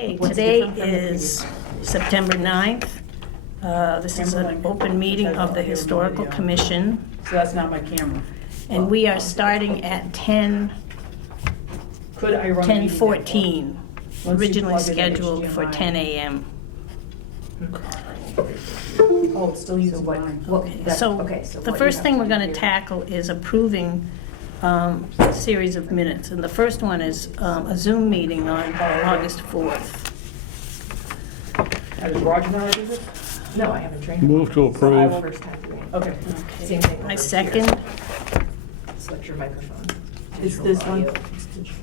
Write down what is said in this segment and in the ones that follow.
Okay, What's today different from the is September 9th. This is an open meeting of the Historical Commission, So that's not my camera. and we are starting at Could I run a meeting 10:14, Once you originally plug it in scheduled for HDMI. 10 a.m. Oh, it's still using mine. So the first thing we're going to here. tackle is approving a series of minutes. And the first one is a Zoom meeting on August 4th. Does Roger know how to do this? No, I haven't trained. Move to So I will approve. first time doing it. Okay. Same thing. I over second. here. Select your microphone. Is Digital this one? audio, it's digital.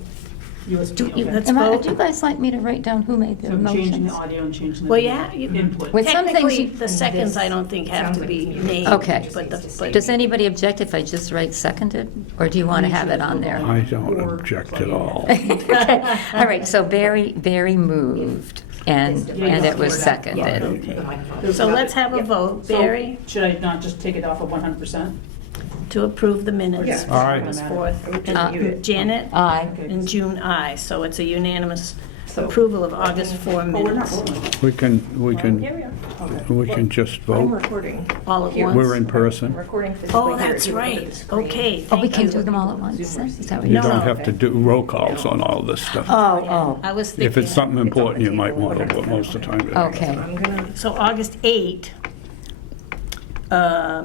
USB, okay. Let's Do vote. you guys like me to write down who made the So changing the motions? audio and changing the Well, video yeah, you- input. With some things Technically, you- the seconds I don't think have Sounds to like be it's muted. named. Okay. But Does anybody object if I just write seconded, or do you want to have it on there? I don't object at all. Okay. All right, so Barry moved, and it was Yeah. seconded. Okay. The microphone. So let's have a vote. So, Barry, should I not just take it off of 100%? to approve the minutes. Yeah. for Aye. August 4th. Uh, And Janet? Aye. And June, aye. So it's a unanimous So- approval of August 4 Oh, we're not minutes. voting. We can just I'm vote. recording. All at Here. once? We're in person. I'm recording physically. Oh, here. that's If you look at the right. screen. Okay, Oh, we thank can't do you. them all at once? Is that what You you're No. don't saying? have to do roll calls on all this stuff. Oh, I was thinking. If it's something important, you might want to, but most of the time. oh, okay. I'm gonna, So August 8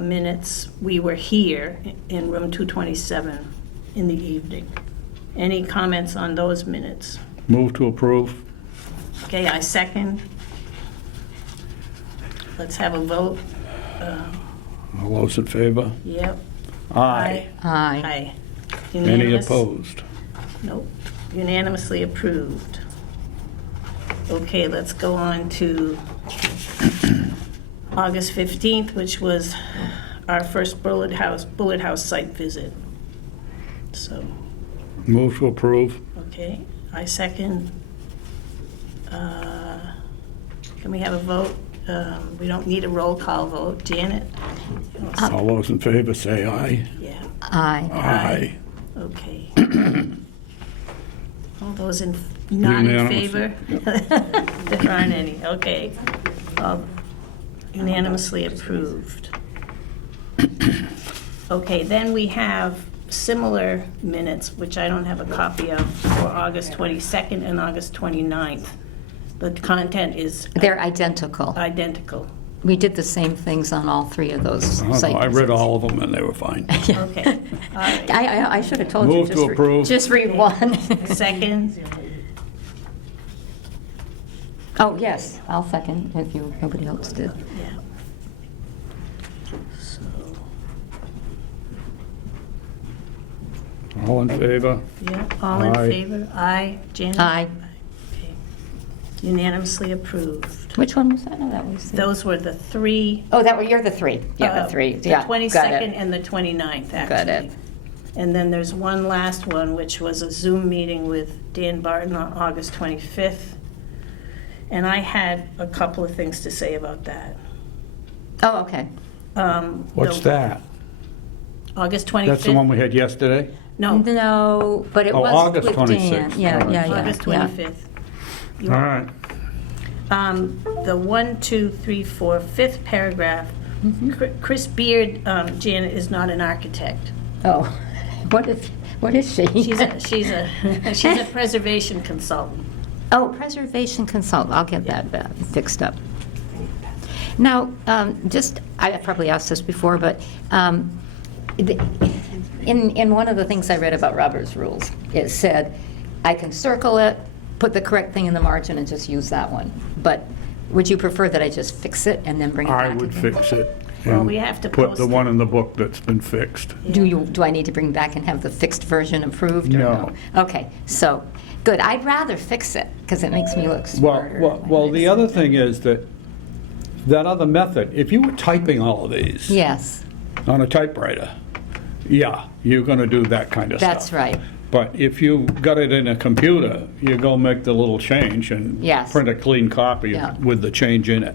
minutes, we were here in room 227 in the evening. Any comments on those minutes? Move to approve. Okay, I second. Let's have a vote. All those in favor? Yep. Aye. Aye. Aye. Any Unanimous? opposed? Nope. Unanimously approved. Okay, let's go on to August 15th, which was our first Bullet House site visit. So, Move to approve. okay, I second. Can we have a vote? We don't need a roll call vote. Janet? All those in favor say aye. Yeah, Aye. Aye. okay. All those not in Unanimous. favor? There aren't any, okay. All Unanimously approved. Okay, then we have similar minutes, which I don't have a copy of, for August 22nd and August 29th. The content is They're identical. identical. We did the same things on all three of those site I read visits. all of them and they were fine. Okay, all right. I should have told you. Move to approve. Just read one. Second, Oh, yes, I'll second if nobody else did. yeah. So, All in favor? yeah, all in Aye. favor? Aye. Janet? Aye. Okay. Unanimously approved. Which one was that? No, that was. Those were the three. Oh, you're the three. Yeah, the three. The Yeah, got 22nd it. and the 29th, actually. Got it. And then there's one last one, which was a Zoom meeting with Dan Barton on August 25th. And I had a couple of things to say about that. Oh, okay. What's that? August 25th? That's the one we had yesterday? No, No, but it Oh, was August with 26th. Dan. Yeah, All right. yeah, yeah. August yeah. 25th. All right. The 1, 2, 3, 4, fifth paragraph, Chris Beard, Janet, is not an architect. Oh, what is she? She's a preservation consultant. Oh, preservation consultant, I'll get that fixed up. Now, I probably asked this before, but in one of the things I read about Robert's rules, it said, I can circle it, put the correct thing in the margin, and just use that one. But would you prefer that I just fix it and then bring it back I would again? fix it. Well, and we have to Put post the it. one in the book that's been fixed. Do I need to bring back and have the fixed version approved or No. no? Okay, so, good. I'd rather fix it, because it makes me look smarter. Well, the other thing is that other method, if you were typing all of these Yes, on a typewriter, yeah, you're going to do that kind of stuff. that's right. But if you got it in a computer, you go make the little change and Yes. print a clean copy Yeah. with the change in it.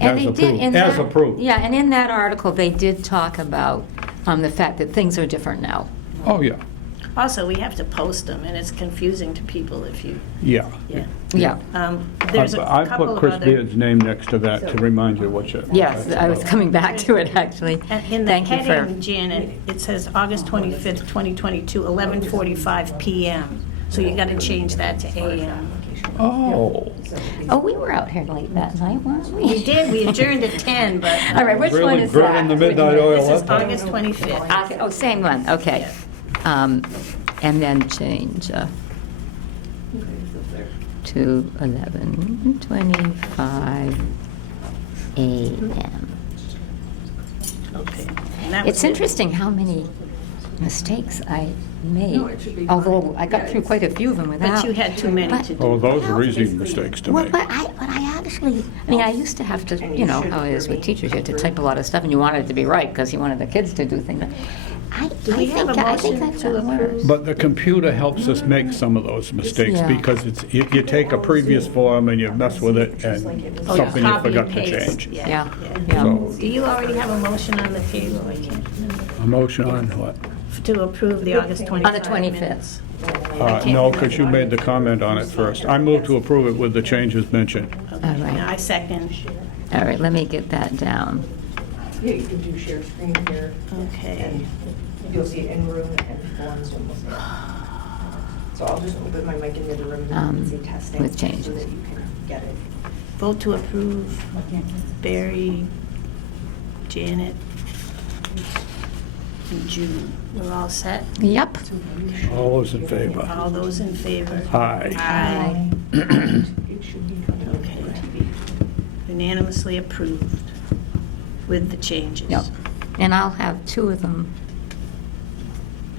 And As they approved. did in As that- approved. Yeah, and in that article, they did talk about the fact that things are different now. Oh, yeah, Also, we have to post them, and it's confusing to people if you, yeah. yeah. Yeah. There's a I couple put of Chris other, Beard's name next to that to remind you what you. Yes, I was coming back to it, actually. in the Thank you heading, for, Janet, it says August 25th, 2022, 11:45 PM. So you got to change that to AM. Oh, oh, we were out here late that night, weren't we? We did, we adjourned at 10, but All right, which one really is that? burning the midnight oil this is up there. August 25th. Okay, oh, same one, okay. And then change to 11:25 a.m. Okay. And that was It's it. interesting how many mistakes I made, although I got through quite a few of them without. But you had too many to do. Oh, those are easy mistakes to Well, make. but I actually, I mean, I used to have to, you know, how it is with teachers, you had to type a lot of stuff, and you wanted it to be right, because you wanted the kids to do things. Do we have a I think motion I've to gotten worse. approve? But the computer helps us make some of those mistakes Yeah. because you take a previous form and you mess with it and Oh, something you copy and forgot to paste. change. Yeah, So, Do you already have a motion on the table? I can't remember. a motion on what? To approve the August 25th 25th. minutes. No, because you made the comment on it first. I move to approve it with the changes mentioned. Okay, All right. now I second. All right, let me get that down. Yeah, you can do share screen here, Okay. and you'll see it in room and on Zoom will see it. So I'll just open my mic in the other room and say testing. with changes. So that you can get it. Vote to approve Barry, Janet, and June. We're all set? Yep. All those in favor? All those in favor? Aye. Aye. It should be. Okay. Unanimously approved with the changes. Yep. And I'll have two of them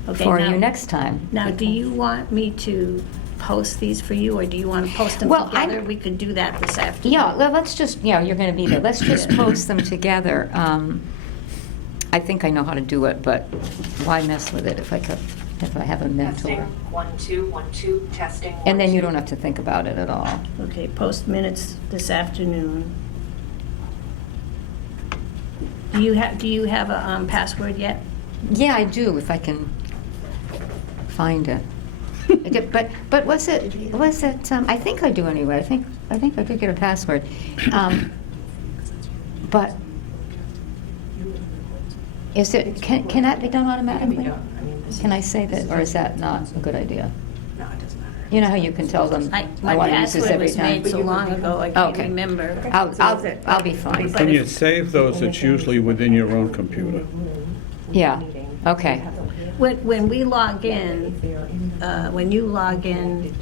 Okay, for now- you next time. Now, do you want me to post these for you, or do you want to post them Well, together? We could do that this afternoon. Yeah, let's just, you're going to be there. Let's just post them together. I think I know how to do it, but why mess with it if I have a Testing, mentor? 1, 2, 1, 2, testing. And then 1, you 2. don't have to think about it at all. Okay, post minutes this afternoon. Do you have a password yet? Yeah, I do, if I can find it. But was it, I think I do anyway. I think I did get a password. But is it, can that be done automatically? done. I mean, this Can I say that, or is that not a good idea? No, it doesn't matter. You know how you can tell them, My I want to use this password every was time? made so long ago, I can't Okay. remember. I'll be fine. When you save those, it's usually within your own computer. Yeah, okay. When we log in, when you log in,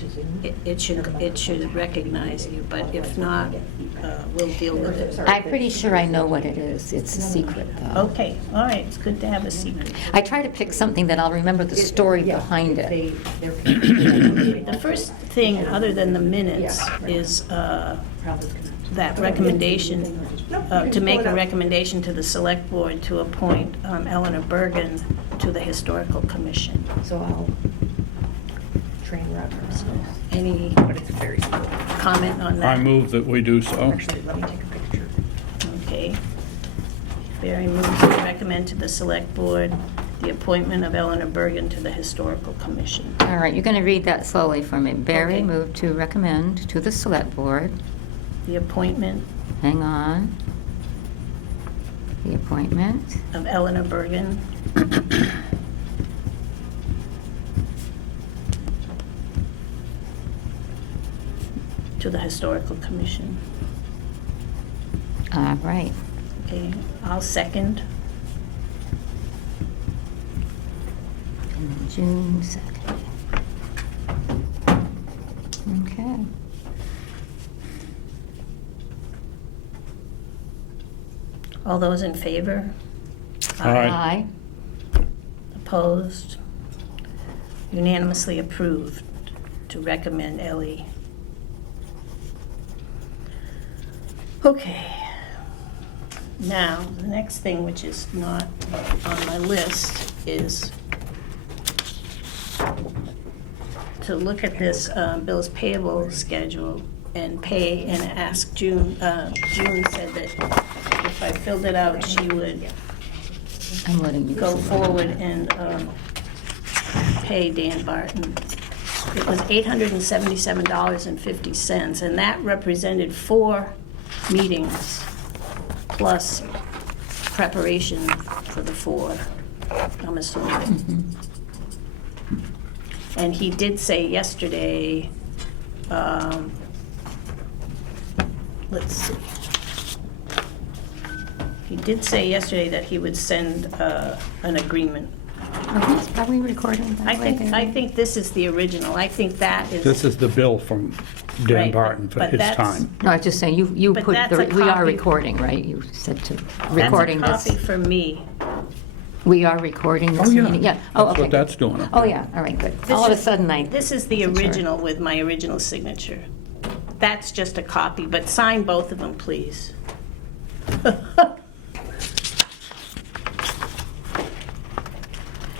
it should recognize you, but if not, we'll deal with it. I'm pretty sure I know what it is. It's a secret, though. Okay, all right, it's good to have a secret. I try to pick something that I'll remember the story behind it. The first thing, other than the minutes, is that recommendation, to make a recommendation to the select board to appoint Eleanor Bergen to the Historical Commission. So I'll train reference. Any But it's very simple. comment on that? I move that we do so. Actually, let me take a picture. Okay. Barry moves to recommend to the select board the appointment of Eleanor Bergen to the Historical Commission. All right, you're going to read that slowly for me. Barry Okay. moved to recommend to the select board, The appointment hang on, the appointment of Eleanor Bergen to the Historical Commission. All right. Okay, I'll second. And then June 2nd. Okay. All those in favor? Aye. Opposed? Unanimously approved to recommend Ellie. Okay. Now, the next thing, which is not on my list, is to look at this bills payable schedule and pay and ask June. June said that if I filled it out, she would I'm letting you go see. forward and pay Dan Barton. it was $877.50, and that represented 4 meetings plus preparation for the 4, I'm assuming. And he did say yesterday, let's see. He did say yesterday that he would send an agreement. Are we recording that? I think this is the original. I think that is. This is the bill from Dan Right, Barton for but his that's- time. No, I was just saying, you But put, that's a we are copy. recording, right? You said to, recording That's a this. copy for me. We are recording Oh, this yeah. meeting? Yeah. Oh, That's okay. what that's doing up Oh, there. yeah, all right, good. This All of a is- sudden, This is the That's all right. original with my original signature. That's just a copy, but sign both of them, please.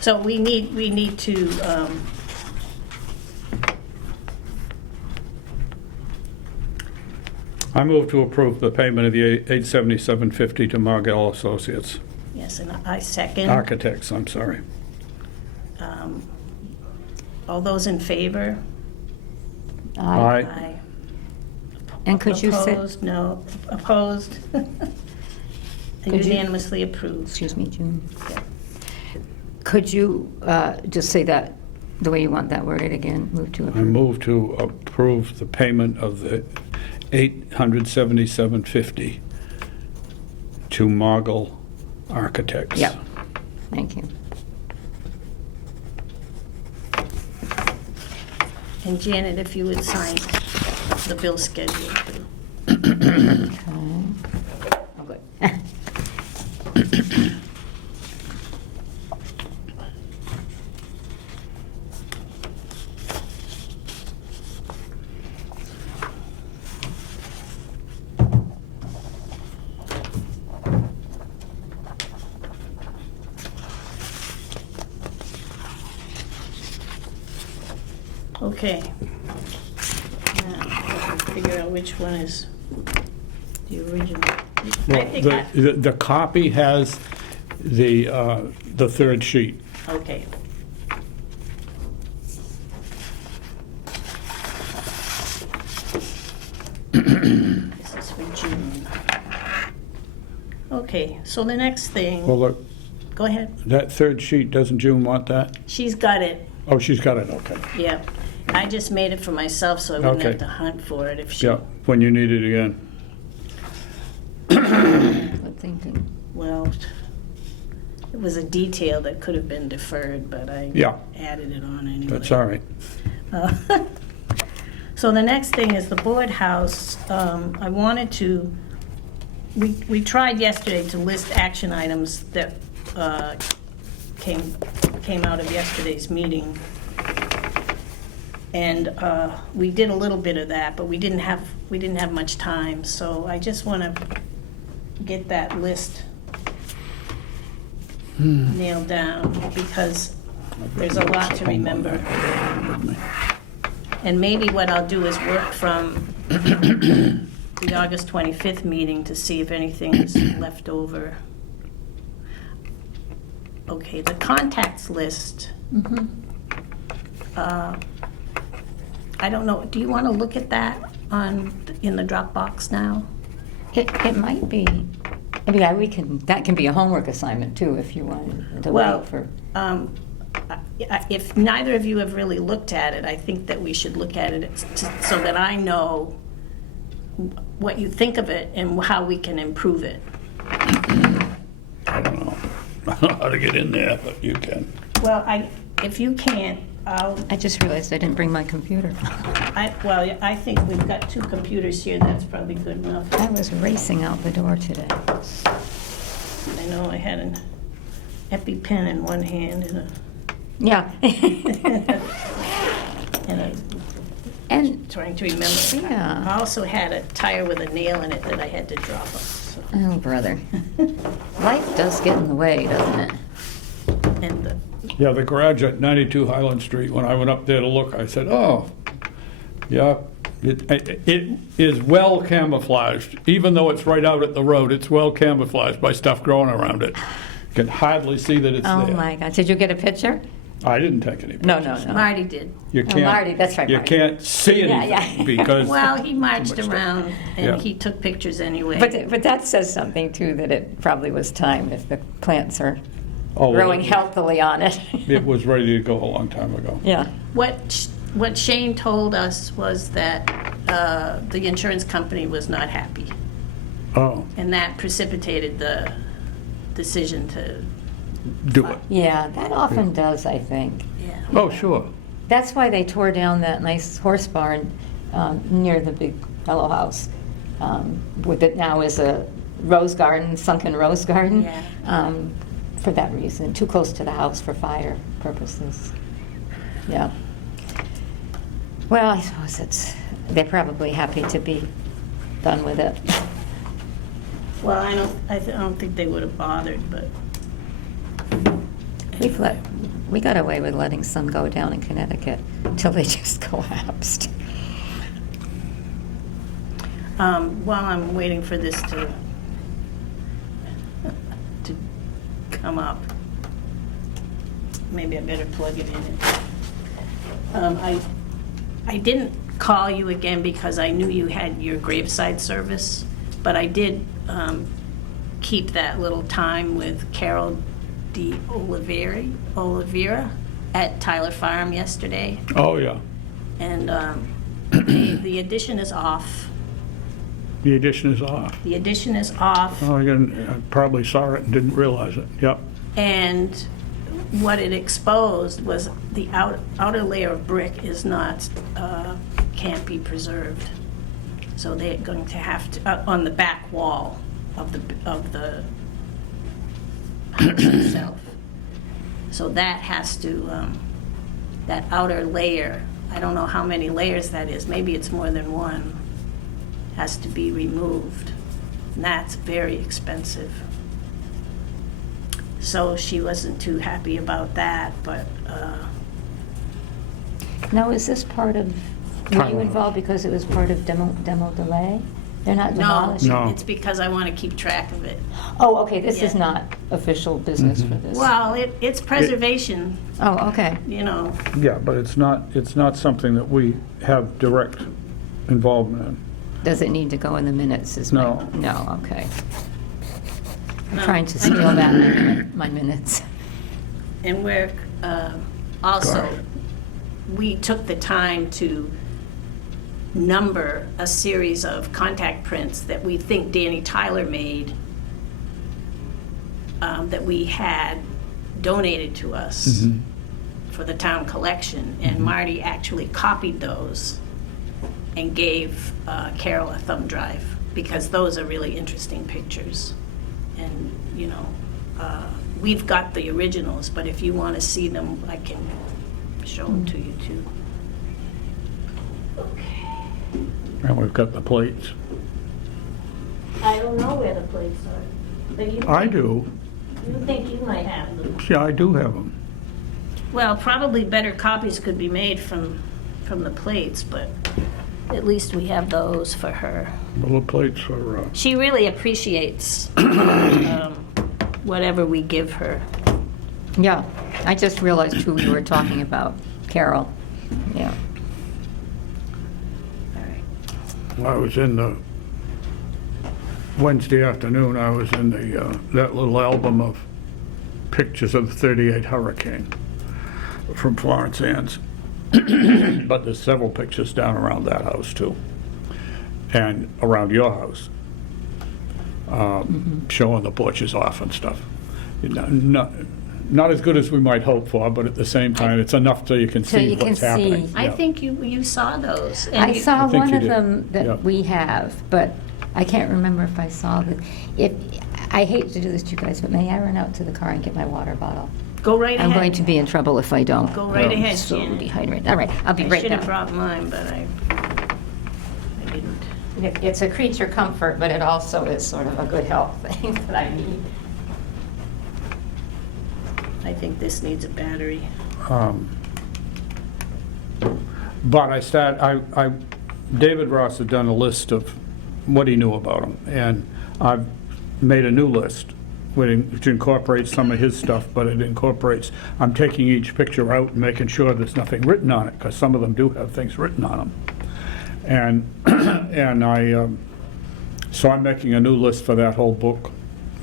So we need to, I move to approve the payment of the $877.50 to Margell Associates, yes, and I second. architects, I'm sorry. All those in favor? Aye. Aye. And could you say, Opposed? No. Opposed? Could you- Unanimously approved. excuse me, June, Yeah. could you just say that the way you want that worded again? Move to I approve. move to approve the payment of the $877.50 to Margell Architects. Yep. Thank you. And Janet, if you would sign the bill schedule, too. Okay. Oh, good. Okay. Now, I can figure out which one is the original. I Well, think I- the copy has the third sheet. Okay. This is for June. Okay, so the next thing, Well, look, go ahead. that third sheet, doesn't June want that? She's got it, Oh, she's got it, okay. yeah. I just made it for myself so I wouldn't Okay. have to hunt for it if she, Yeah, when you need it again. Good thinking. well, it was a detail that could have been deferred, but I Yeah. added it on anyway. That's all right. So the next thing is the board house. I wanted to, we tried yesterday to list action items that came out of yesterday's meeting. And we did a little bit of that, but we didn't have much time. So I just want to get that list nailed down because there's a lot to remember. And maybe what I'll do is work from the August 25th meeting to see if anything is left over. Okay, the contacts list. I don't know, do you want to look at that in the Dropbox now? It might be, I mean, that can be a homework assignment too, if you want to Well, wait for. If neither of you have really looked at it, I think that we should look at it so that I know what you think of it and how we can improve it. I don't know how to get in there, but you can. Well, if you can't, I just realized I didn't bring my computer. I think we've got 2 computers here, that's probably good enough. I was racing out the door today. I know I had an EpiPen in one hand and Yeah. And, trying to remember. Yeah. I also had a tire with a nail in it that I had to drop off. So. oh, brother. Life does get in the way, doesn't it? And Yeah, the garage at 92 Highland Street, when I went up there to look, I said, oh, yeah, it is well camouflaged. Even though it's right out at the road, it's well camouflaged by stuff growing around it. You can hardly see that it's Oh, there. my God. Did you get a picture? I didn't take any pictures. No, no, no. Marty did. You Oh, can't. Marty, that's right, You Marty. can't see Yeah, anything yeah. because. Well, he marched Too much around Yeah. and he took pictures anyway. But that says something too, that it probably was time if the plants are Oh, well, growing healthily on it. It was ready to go a long time ago. Yeah. What Shane told us was that the insurance company was not happy, Oh, and that precipitated the decision to, do it. Yeah, that often does, I think. yeah. Oh, sure. That's why they tore down that nice horse barn near the big yellow house. With it now is a rose garden, sunken rose garden. Yeah. For that reason, too close to the house for fire purposes. Yeah. Well, I suppose they're probably happy to be done with it. Well, I don't think they would have bothered, but We got away with letting some go down in Connecticut until they just collapsed. while I'm waiting for this to come up, maybe I better plug it in. I didn't call you again because I knew you had your graveside service, but I did keep that little time with Carol D. Oliveira at Tyler Farm yesterday, Oh, yeah. and the addition is off. The addition is off. The addition is off. Oh, I probably saw it and didn't realize it. Yep. And what it exposed was the outer layer of brick is not, can't be preserved. So they're going to have to, on the back wall of the house itself. So that has to, that outer layer, I don't know how many layers that is, maybe it's more than one, has to be removed. And that's very expensive. So she wasn't too happy about that, but Now, is this part of, were you Tyler. involved because it was part of demo delay? They're not no, demolishing? No. it's because I want to keep track of it. Oh, okay, this is Yeah. not official business for this? Well, it's preservation, Oh, okay. you know. Yeah, but it's not something that we have direct involvement in. Does it need to go in the minutes? No. No, okay. I'm No. trying to steal that in my minutes. And we're, also, Got it. we took the time to number a series of contact prints that we think Danny Tyler made, that we had donated to us for the town collection. And Marty actually copied those and gave Carol a thumb drive, because those are really interesting pictures. And, you know, we've got the originals, but if you want to see them, I can show them to you too. Okay. And we've got the plates. I don't know where the plates are, but you, I do. you think you might have them. Yeah, I do have them. Well, probably better copies could be made from the plates, but at least we have those for her. Little plates for, She really appreciates whatever we give her. Yeah, I just realized who you were talking about, Carol. Yeah. I was in the, Wednesday afternoon, I was in the, that little album of pictures of the 38 Hurricane from Florence Ann's. But there's several pictures down around that house too, and around your house, showing the porches off and stuff. Not as good as we might hope for, but at the same time, it's enough so you can So see you can what's see. happening. I Yeah. think you saw those. and I you- saw I think one you of did. them Yeah. that we have, but I can't remember if I saw the, I hate to do this to you guys, but may I run out to the car and get my water bottle? Go right ahead. I'm going to be in trouble if I don't. Go right Yeah. ahead, So Janet. dehydrated. All right, I'll be I right should have down. brought mine, but I didn't. It's a creature comfort, but it also is sort of a good health thing that I need. I think this needs a battery. But David Ross had done a list of what he knew about them, and I've made a new list which incorporates some of his stuff, but it incorporates, I'm taking each picture out and making sure there's nothing written on it, because some of them do have things written on them. And, so I'm making a new list for that whole book,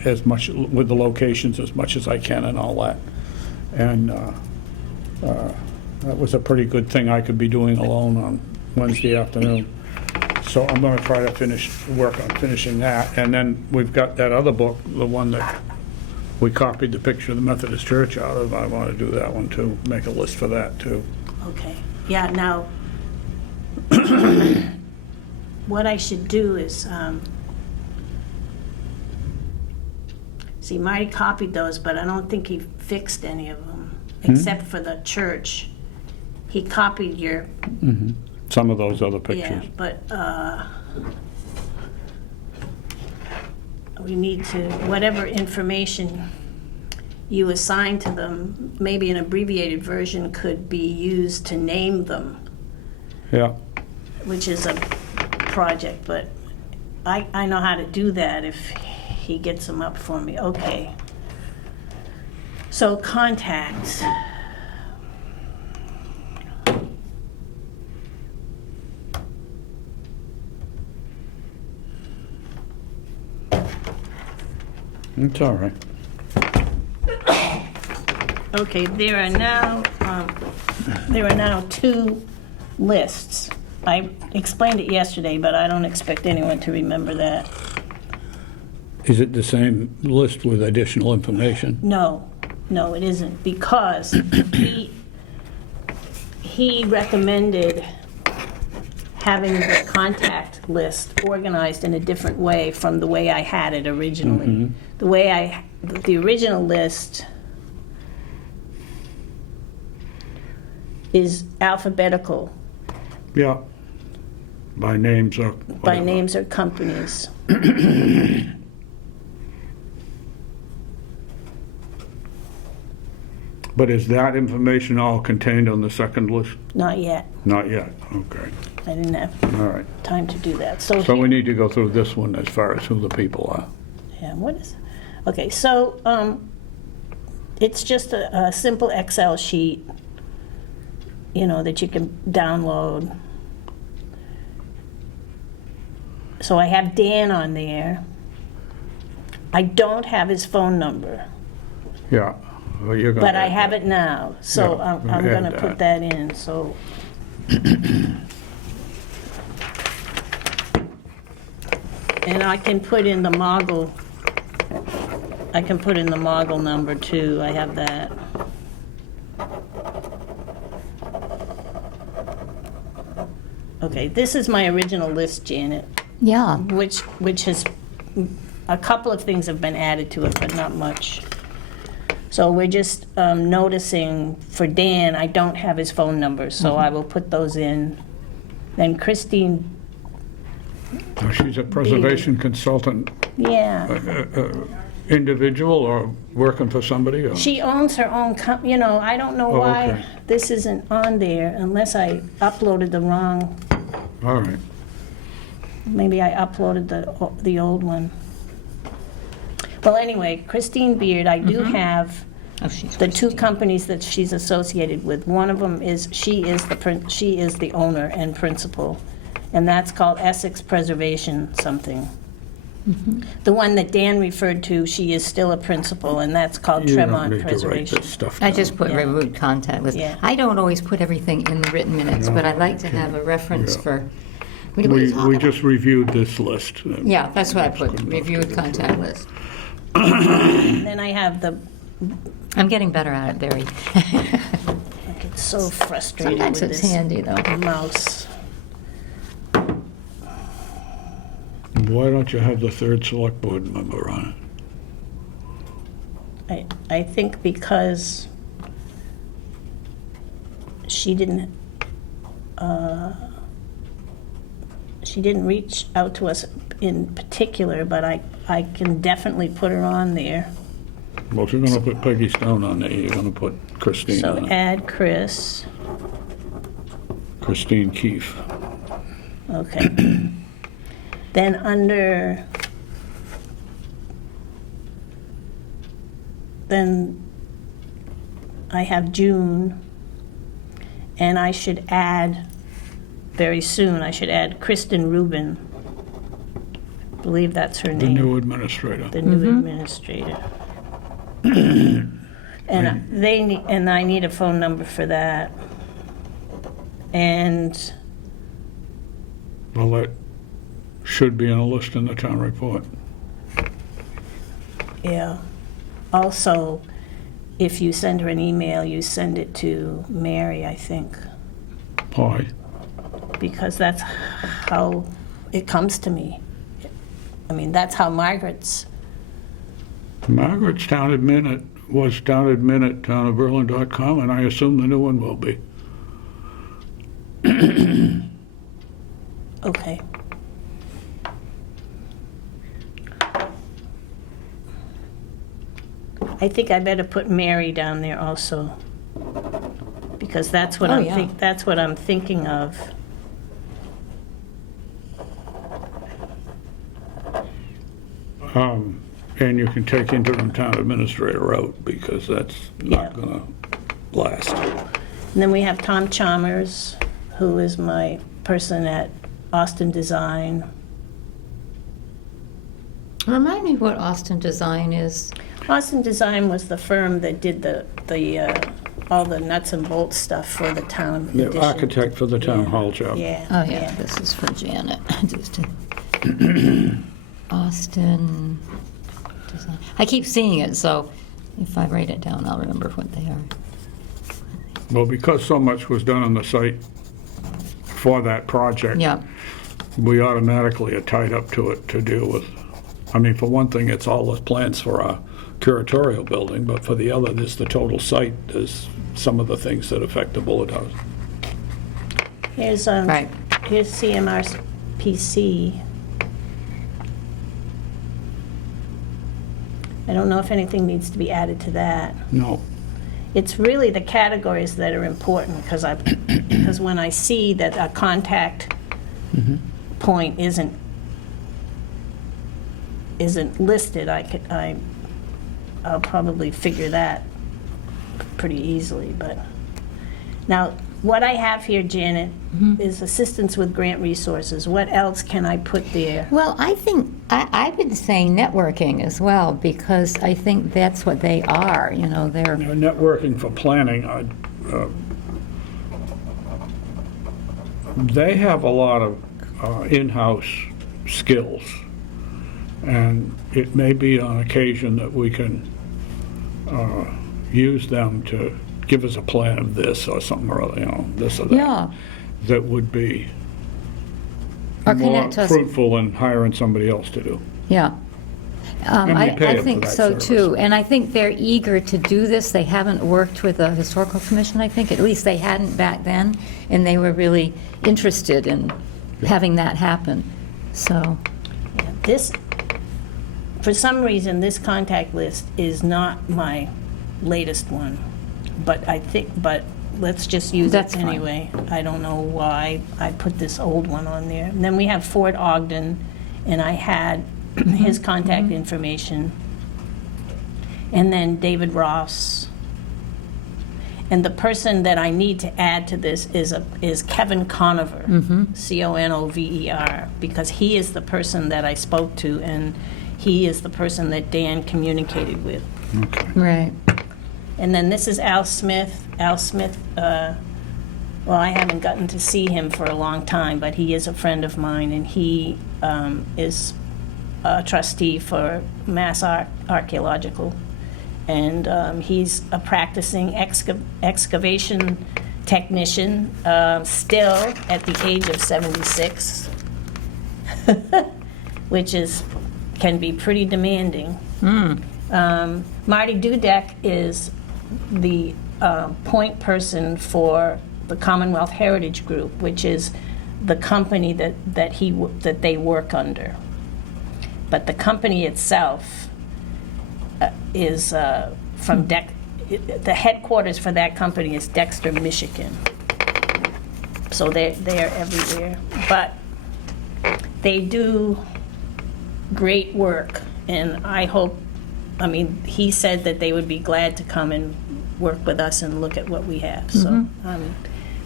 as much, with the locations as much as I can and all that. And that was a pretty good thing I could be doing alone on Wednesday afternoon. So I'm gonna try to work on finishing that. And then we've got that other book, the one that we copied the picture of the Methodist Church out of. I wanna do that one too, make a list for that too. Okay, yeah, now, what I should do is, see, Marty copied those, but I don't think he fixed any of them, except for the church. He copied your, Some of those other yeah, pictures. but, we need to, whatever information you assign to them, maybe an abbreviated version could be used to name them, Yeah, which is a project, but I know how to do that if he gets them up for me. Okay. So contacts. it's all right. Okay, there are now 2 lists. I explained it yesterday, but I don't expect anyone to remember that. Is it the same list with additional information? No, it isn't, because he recommended having the contact list organized in a different way from the way I had it originally. The original list is alphabetical Yeah, by names or by whatever. names or companies. But is that information all contained on the second list? Not yet. Not yet, okay, I didn't have all right. time to do that. So So we need to go through this one as far as who the people are. yeah, what is, okay, so it's just a simple Excel sheet, that you can download. So I have Dan on there. I don't have his phone number, Yeah, well, you're gonna. but I add have that. it now, so Yeah, I'm add gonna that. put that in, so. And I can put in the Mogul, number too, I have that. Okay, this is my original list, Janet, Yeah. which has, a couple of things have been added to it, but not much. So we're just noticing for Dan, I don't have his phone number, so I will put those in. Then Christine, Oh, she's a preservation consultant, yeah, individual or working for somebody? Or? she owns her own I don't know Oh, why okay. this isn't on there unless I uploaded the wrong, All right, maybe I uploaded the old one. Well, anyway, Christine Beard, I do have Oh, she's the 2 companies that she's associated with. One of them is, she is the owner and principal, and that's called Essex Preservation something. The one that Dan referred to, she is still a principal, and that's called you don't Tremont need to write Preservation. this stuff I down. just put Yeah. removed contact list. Yeah. I don't always put everything in the written minutes, but I like to have a reference Yeah. for, what do we talk We about? just reviewed this list. Yeah, that's what I put, reviewed contact list. Then I have I'm getting better at it, Barry. I get so frustrated Sometimes with it's this handy, though. mouse. Why don't you have the 3rd select board member on it? I think because she didn't reach out to us in particular, but I can definitely put her on there. Well, if you're gonna put Peggy Stone on there, you're gonna put Christine So on it. add Chris, Christine Keefe. okay. Then under then I have June, and I should add, very soon, I should add Kristen Rubin. I believe that's her The name. new administrator. The new administrator. And they need, and I need a phone number for that. And Well, that should be on a list in the town report. yeah, also, if you send her an email, you send it to Mary, I think, Why? because that's how it comes to me. I mean, that's how Margaret's, Margaret's town admin was town admin at townofberlin.com, and I assume the new one will be. okay. I think I better put Mary down there also, because that's what Oh, I'm yeah. that's what I'm thinking of. And you can take interim town administrator out, because that's not Yeah. gonna last. And then we have Tom Chalmers, who is my person at Austin Design. Remind me what Austin Design is. Austin Design was the firm that did the all the nuts and bolts stuff for the town The addition. architect for the town hall job. Yeah. Oh, yeah, this is for Janet. Austin Design. I keep seeing it, so if I write it down, I'll remember what they are. Well, because so much was done on the site for that project, Yeah, we automatically are tied up to it to deal with. I mean, for one thing, it's all the plans for our curatorial building, but for the other, there's the total site. There's some of the things that affect the bullet house. Here's right. here's CMRPC. I don't know if anything needs to be added to that. No. It's really the categories that are important, because when I see that a contact point isn't listed, I'll probably figure that pretty easily. But now, what I have here, Janet, is assistance with grant resources. What else can I put there? Well, I think, I've been saying networking as well, because I think that's what they are, you know, they're, Networking for planning, they have a lot of in-house skills, and it may be on occasion that we can use them to give us a plan of this or something or other, you know, this or that. yeah. That would be Or more connect us, fruitful than hiring somebody else to do. yeah. And we pay I them for think that so service. too, and I think they're eager to do this. They haven't worked with the Historical Commission, I think, at least they hadn't back then, and they were really interested in having that happen, so, Yeah, this, for some reason, this contact list is not my latest one, but let's just use That's it fine. anyway. I don't know why I put this old one on there. And then we have Fort Ogden, and I had his contact information. And then David Ross. And the person that I need to add to this is Kevin Conover, Conover, because he is the person that I spoke to, and he is the person that Dan communicated with. Okay. right. And then this is Al Smith. Al Smith, well, I haven't gotten to see him for a long time, but he is a friend of mine, and he is a trustee for Mass Archaeological. And he's a practicing excavation technician, still at the age of 76, which can be pretty demanding. Marty Dudek is the point person for the Commonwealth Heritage Group, which is the company that they work under. But the company itself is from the headquarters for that company is Dexter, Michigan. So they're everywhere. But they do great work, and I hope I mean, he said that they would be glad to come and work with us and look at what we have. So I'm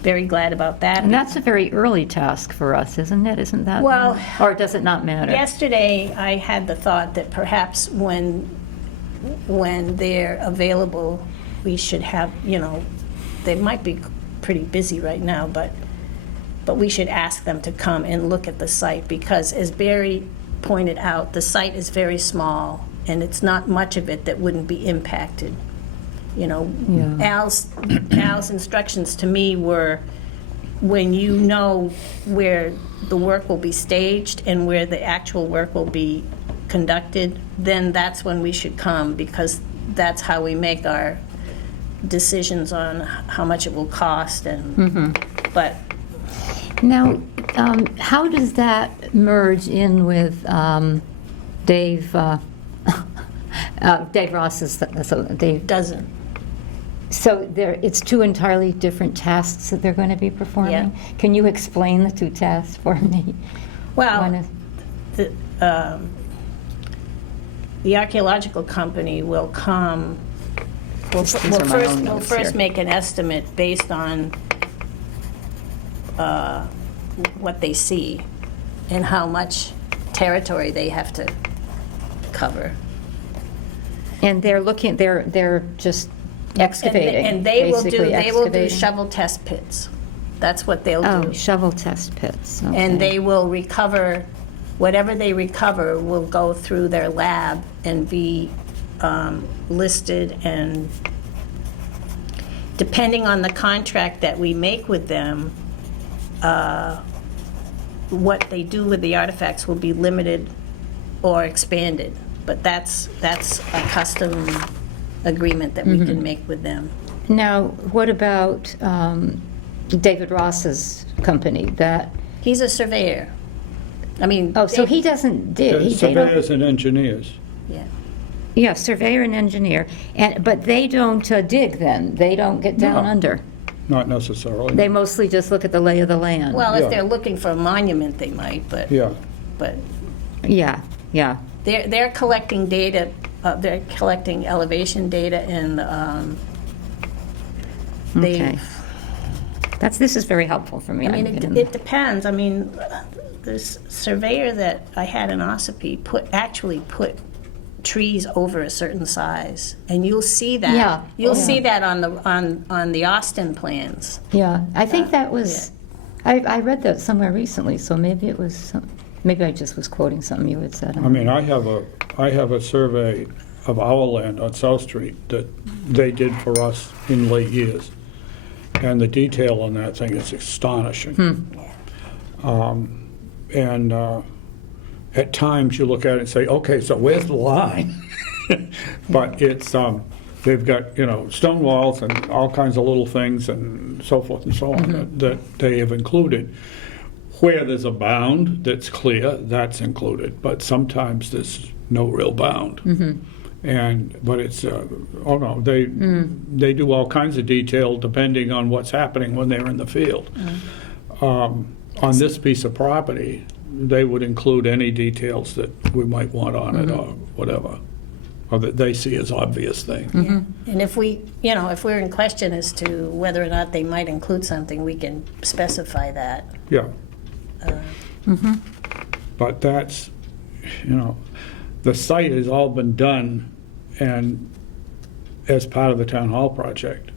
very glad about that. And that's a very early task for us, isn't it? Isn't that? Well, or does it not matter? Yesterday, I had the thought that perhaps when they're available, we should have, they might be pretty busy right now, but we should ask them to come and look at the site, because as Barry pointed out, the site is very small, and it's not much of it that wouldn't be impacted. Al's instructions to me were, when you know where the work will be staged and where the actual work will be conducted, then that's when we should come, because that's how we make our decisions on how much it will cost. And but Now, how does that merge in with Dave Ross's? So Dave. doesn't. So it's two entirely different tasks that they're going to be performing? Yeah. Can you explain the two tasks for me? Well, One is- the archaeological company will come. These are my own We'll notes first here. make an estimate based on what they see and how much territory they have to cover. And they're just excavating, And they will basically do excavating. shovel test pits. That's what they'll Oh, do. shovel test pits. Okay. And they will recover, whatever they recover will go through their lab and be listed, and depending on the contract that we make with them, what they do with the artifacts will be limited or expanded. But that's a custom agreement that we can make with them. Now, what about David Ross's company? He's a surveyor. I mean. Oh, so they- he doesn't dig. They don't. Surveyors and engineers. Yeah. Yeah, surveyor and engineer, but they don't dig. Then they don't get down No. under. Not necessarily. They mostly just look at the lay of the land. Well, if Yeah. they're looking for a monument, they might, but Yeah. Yeah. they're collecting data. They're collecting elevation data, and Okay. This is very helpful for me. I mean, I'm it getting- depends. I mean, this surveyor that I had in Ossipee actually put trees over a certain size, and you'll see that. Yeah. You'll see that on the Austin plans. Yeah, I think that was. I read that somewhere recently, so maybe it was. Maybe I just was quoting something you had said. I mean, I have a survey of our land on South Street that they did for us in late years. And the detail on that thing is astonishing. And at times you look at it and say, okay, so where's the line? But it's, they've got, stone walls and all kinds of little things and so forth and so on that they have included. Where there's a bound that's clear, that's included, but sometimes there's no real bound. But it's, they do all kinds of detail depending on what's happening when they're in the field. On this piece of property, they would include any details that we might want on it or whatever, or that they see as obvious things. And if if we're in question as to whether or not they might include something, we can specify that. Yeah. But that's, the site has all been done and as part of the town hall project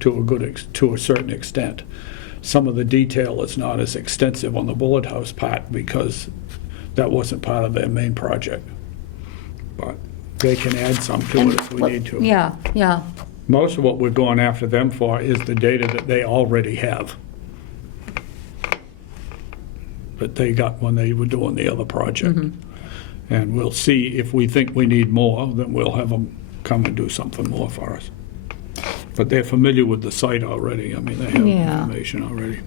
to a certain extent. Some of the detail is not as extensive on the Bullet House part because that wasn't part of their main project. But they can add some to it if we need to. Yeah. Most of what we're going after them for is the data that they already have, that they got when they were doing the other project. And we'll see if we think we need more, then we'll have them come and do something more for us. But they're familiar with the site already. I mean, they have Yeah. information already.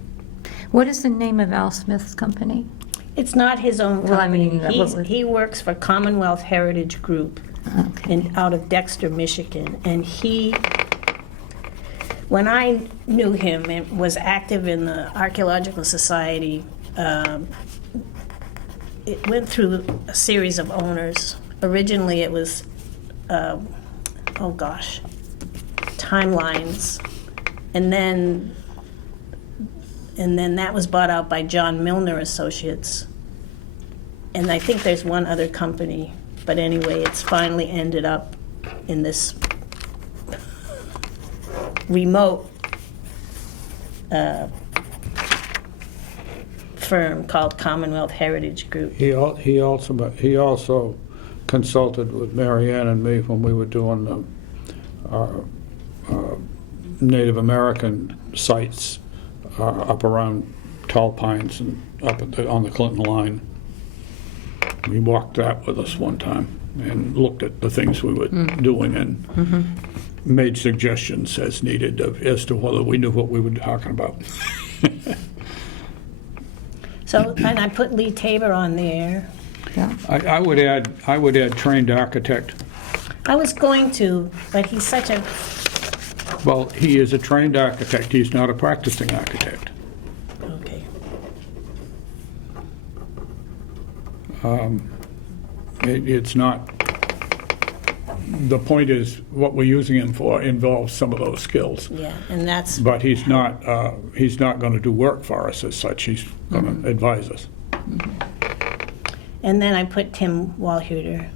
What is the name of Al Smith's company? It's not his own Well, I company. mean, what would- He works for Commonwealth Heritage Group out of Dexter, Michigan. And when I knew him and was active in the Archaeological Society, it went through a series of owners. Originally, it was oh gosh, timelines. And then that was bought out by John Milner Associates. And I think there's one other company, but anyway, it's finally ended up in this remote firm called Commonwealth Heritage Group. He also consulted with Mary Ann and me when we were doing our Native American sites up around Tall Pines and up on the Clinton line. He walked that with us one time and looked at the things we were doing and made suggestions as needed as to whether we knew what we were talking about. So, and I put Lee Tabor on there. Yeah. I would add trained architect. I was going to, but he's such a, Well, he is a trained architect. He's not a practicing architect. okay. It's not, the point is, what we're using him for involves some of those skills. Yeah, and that's, But he's not going to do work for us as such. He's going to advise us. and then I put Tim Walhuter.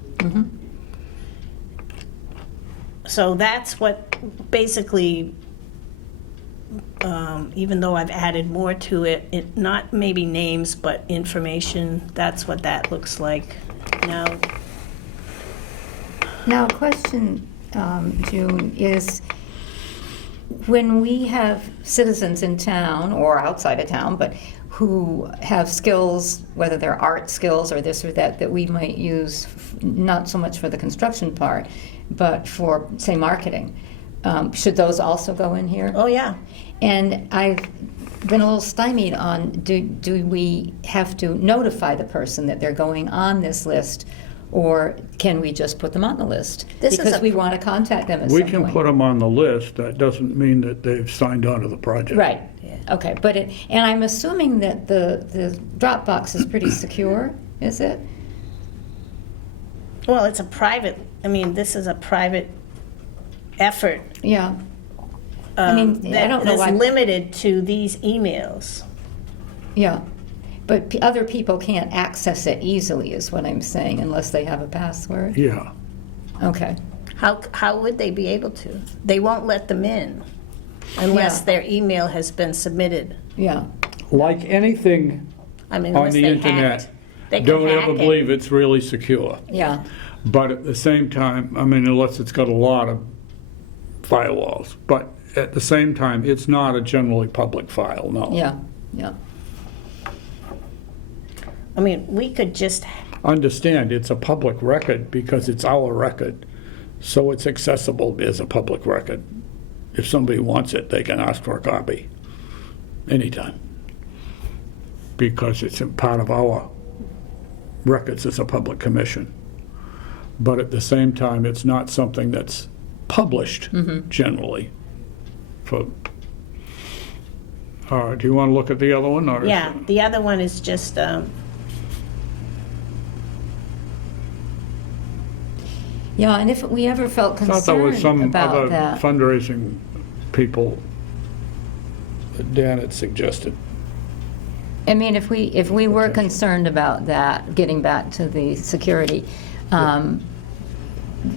So that's what, basically, even though I've added more to it, not maybe names, but information, that's what that looks like. Now, question, June, is when we have citizens in town or outside of town, but who have skills, whether they're art skills or this or that, that we might use not so much for the construction part, but for, say, marketing, should those also go in here? Oh, yeah. And I've been a little stymied on, do we have to notify the person that they're going on this list, or can we just put them on the list? This is Because a- we want to contact them at We some can point. put them on the list. That doesn't mean that they've signed on to the project. Right, Yeah. okay, but and I'm assuming that the Dropbox is pretty secure, is it? Well, it's a private, I mean, this is a private effort. Yeah. I mean, I don't know why. That's limited to these emails. Yeah, but other people can't access it easily, is what I'm saying, unless they have a password? Yeah. Okay, How would they be able to? They won't let them in unless Yeah. their email has been submitted. yeah, Like anything I mean, on unless the they internet, hacked. They could don't hack ever it. believe it's really secure. yeah, But at the same time, I mean, unless it's got a lot of firewalls. But at the same time, it's not a generally public file, no. yeah, yeah. I mean, we could just, Understand, it's a public record because it's our record, so it's accessible as a public record. If somebody wants it, they can ask for a copy anytime, because it's a part of our records as a public commission. But at the same time, it's not something that's published generally. For, do you want to look at the other one? Or yeah, the other one is just, Yeah, and if we ever felt I thought there was concerned some about other that. fundraising people that Dan had suggested. I mean, if we were Potential. concerned about that, getting back to the security,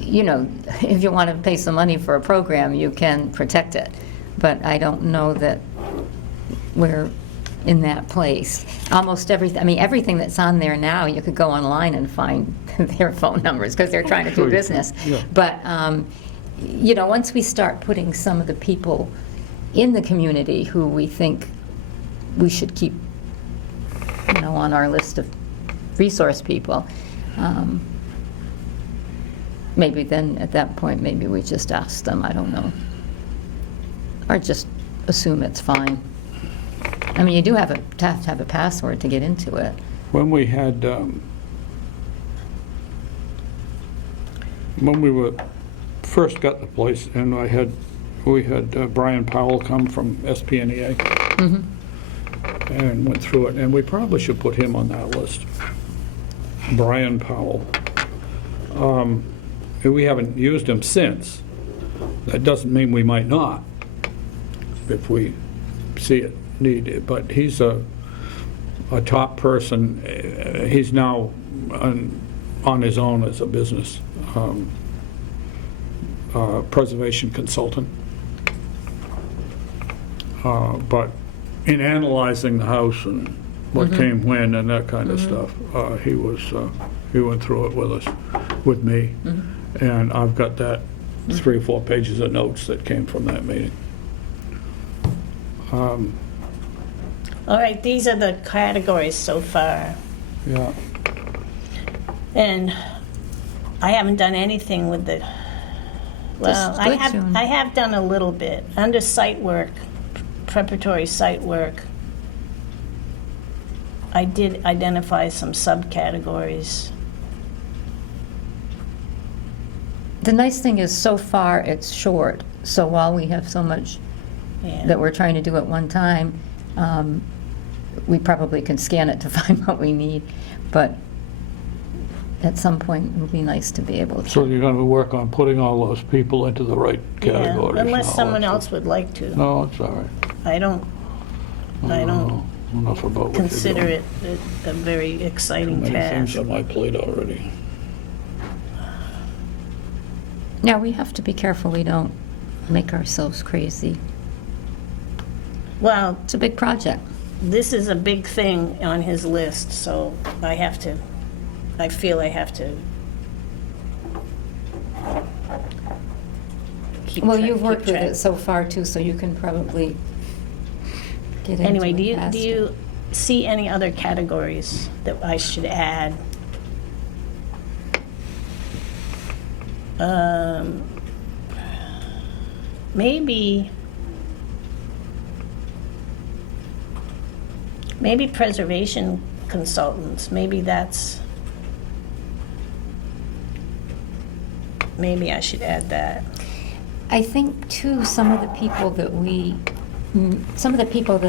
you know, if you want to pay some money for a program, you can protect it. But I don't know that we're in that place. Almost everything, I mean, everything that's on there now, you could go online and find their phone numbers because they're trying to Sure do you business. can, yeah. But, you know, once we start putting some of the people in the community who we think we should keep, you know, on our list of resource people, maybe then at that point, maybe we just ask them, I don't know. Or just assume it's fine. I mean, you do have to have a password to get into it. When we had, when we were, first got the place, and we had Brian Powell come from SPNEA. And went through it, and we probably should put him on that list. Brian Powell. we haven't used him since. That doesn't mean we might not, if we see it needed. But he's a top person. He's now on his own as a business preservation consultant. But in analyzing the house and what came when and that kind of stuff, he went through it with me, and I've got that 3 or 4 pages of notes that came from that meeting. All right, these are the categories so far. Yeah. And I haven't done anything with the, well, Just I good, June. have done a little bit. Under site work, preparatory site work, I did identify some subcategories. The nice thing is, so far, it's short. So while we have so much Yeah. that we're trying to do at one time, we probably can scan it to find what we need. But at some point, it would be nice to be able to. So you're going to work on putting all those people into the right Yeah, categories? unless now, someone that's else would like to. No, it's all right. I don't know enough about what you're consider doing. it a very exciting Many things task. on my plate already. Now, we have to be careful we don't make ourselves crazy. Well, It's a big project. this is a big thing on his list, so I feel I have to keep Well, track- you've worked keep with track. it so far, too, so you can probably get into it Anyway, do faster. you see any other categories that I should add? Maybe preservation consultants, maybe I should add that. I think, too, some of the people that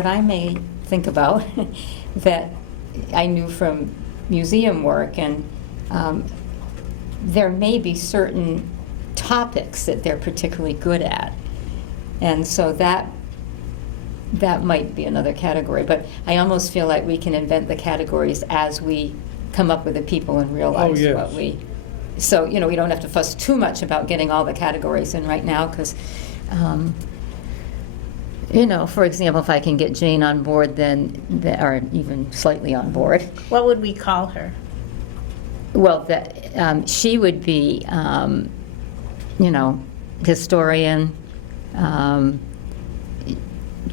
I may think about that I knew from museum work, and there may be certain topics that they're particularly good at. And so that might be another category. But I almost feel like we can invent the categories as we come up with the people and realize yes. what we... So, we don't have to fuss too much about getting all the categories in right now, because, for example, if I can get Jane on board, or even slightly on board, What would we call her? well, she would be, historian.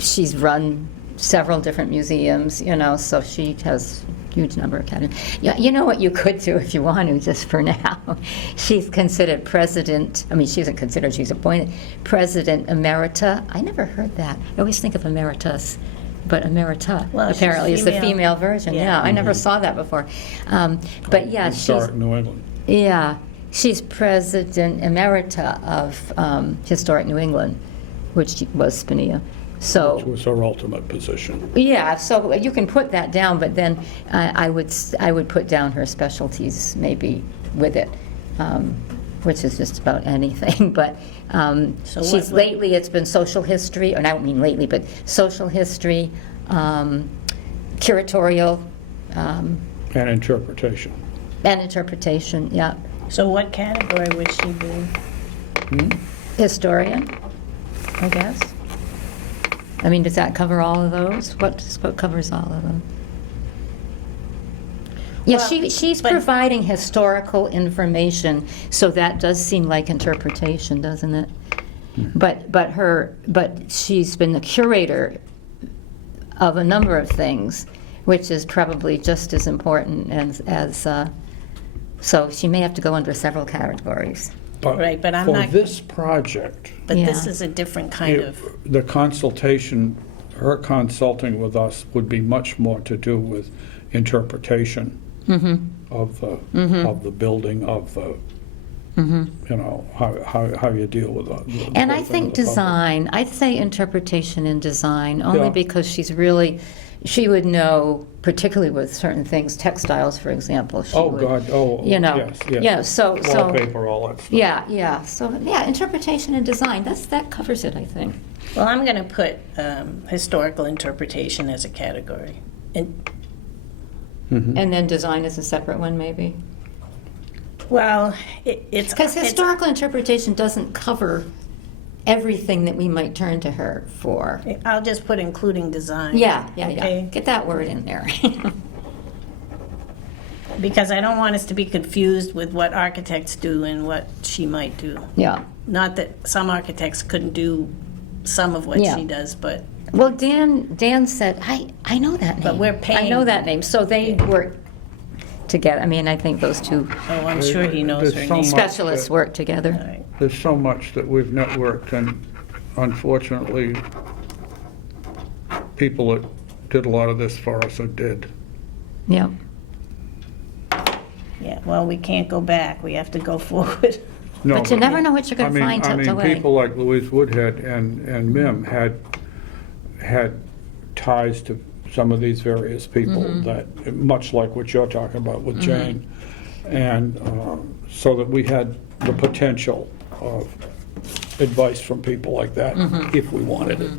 She's run several different museums, so she has huge number of categories. Yeah, you know what you could do if you want to, just for now. She's considered president. I mean, she isn't considered, she's appointed president emerita. I never heard that. I always think of emeritus, but emerita Well, she's apparently is the female. female version. Yeah. Yeah, I never saw that before. But yeah, Historic New England. yeah, she's president emerita of Historic New England, which was Spinia. So Which was her ultimate position. yeah, so you can put that down, but then I would put down her specialties maybe with it, which is just about anything. But So what would- lately it's been social history, and I don't mean lately, but social history, curatorial, And interpretation. and interpretation. Yeah, So what category would she be? historian, I guess. I mean, does that cover all of those? What covers all of them? Yeah, Well, she's but- providing historical information, so that does seem like interpretation, doesn't it? But she's been the curator of a number of things, which is probably just as important as so she may have to go under several categories. Right, but I'm for not- this project, But this Yeah. is a different kind of, the consultation, her consulting with us would be much more to do with interpretation of the building, of the Mhm. you know, how you deal with the And I whole thing think with the public. design, I'd say interpretation and design, only Yeah. because she would know, particularly with certain things, textiles, for example. She Oh, would, God, oh, you know, yes, yes. yeah, so Wallpaper, all that stuff. yeah. So, yeah, interpretation and design, that covers it, I think. Well, I'm going to put historical interpretation as a category. And, Mhm. And then design is a separate one, maybe? well, it's... Because it's- historical interpretation doesn't cover everything that we might turn to her for. I'll just put including design. Yeah. Okay? Get that word in there. Because I don't want us to be confused with what architects do and what she might do. Yeah. Not that some architects couldn't do some of what Yeah. she does, but Well, Dan said, I know that name. But we're I paying- know that name. So they work together. I mean, I think those two oh, I'm sure he knows her There's so name. much- specialists work All together. right. There's so much that we've networked, and unfortunately, people that did a lot of this for us are dead. Yeah. Yeah, well, we can't go back. We have to go forward. No, But you never know what you're gonna I mean- find tucked away. I mean, people like Louise Woodhead and Mim had ties to some of these various people Mm-hmm. that, much like what you're talking about with Jane. And so that we had the potential of advice from people like that Mm-hmm. if we wanted it.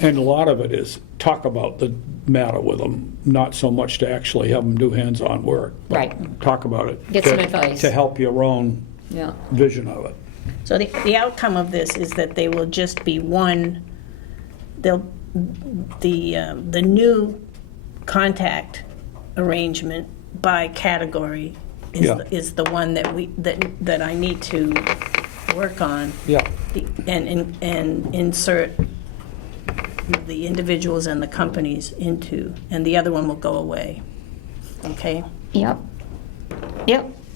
And a lot of it is talk about the matter with them, not so much to actually have them do hands-on work. but Right. Talk about it. Get some advice. To help your own Yeah. vision of it. So the outcome of this is that they will just be one, they'll, the new contact arrangement by category Yeah. is the one that I need to work on Yeah. and insert the individuals and the companies into, and the other one will go away. Okay? Yep.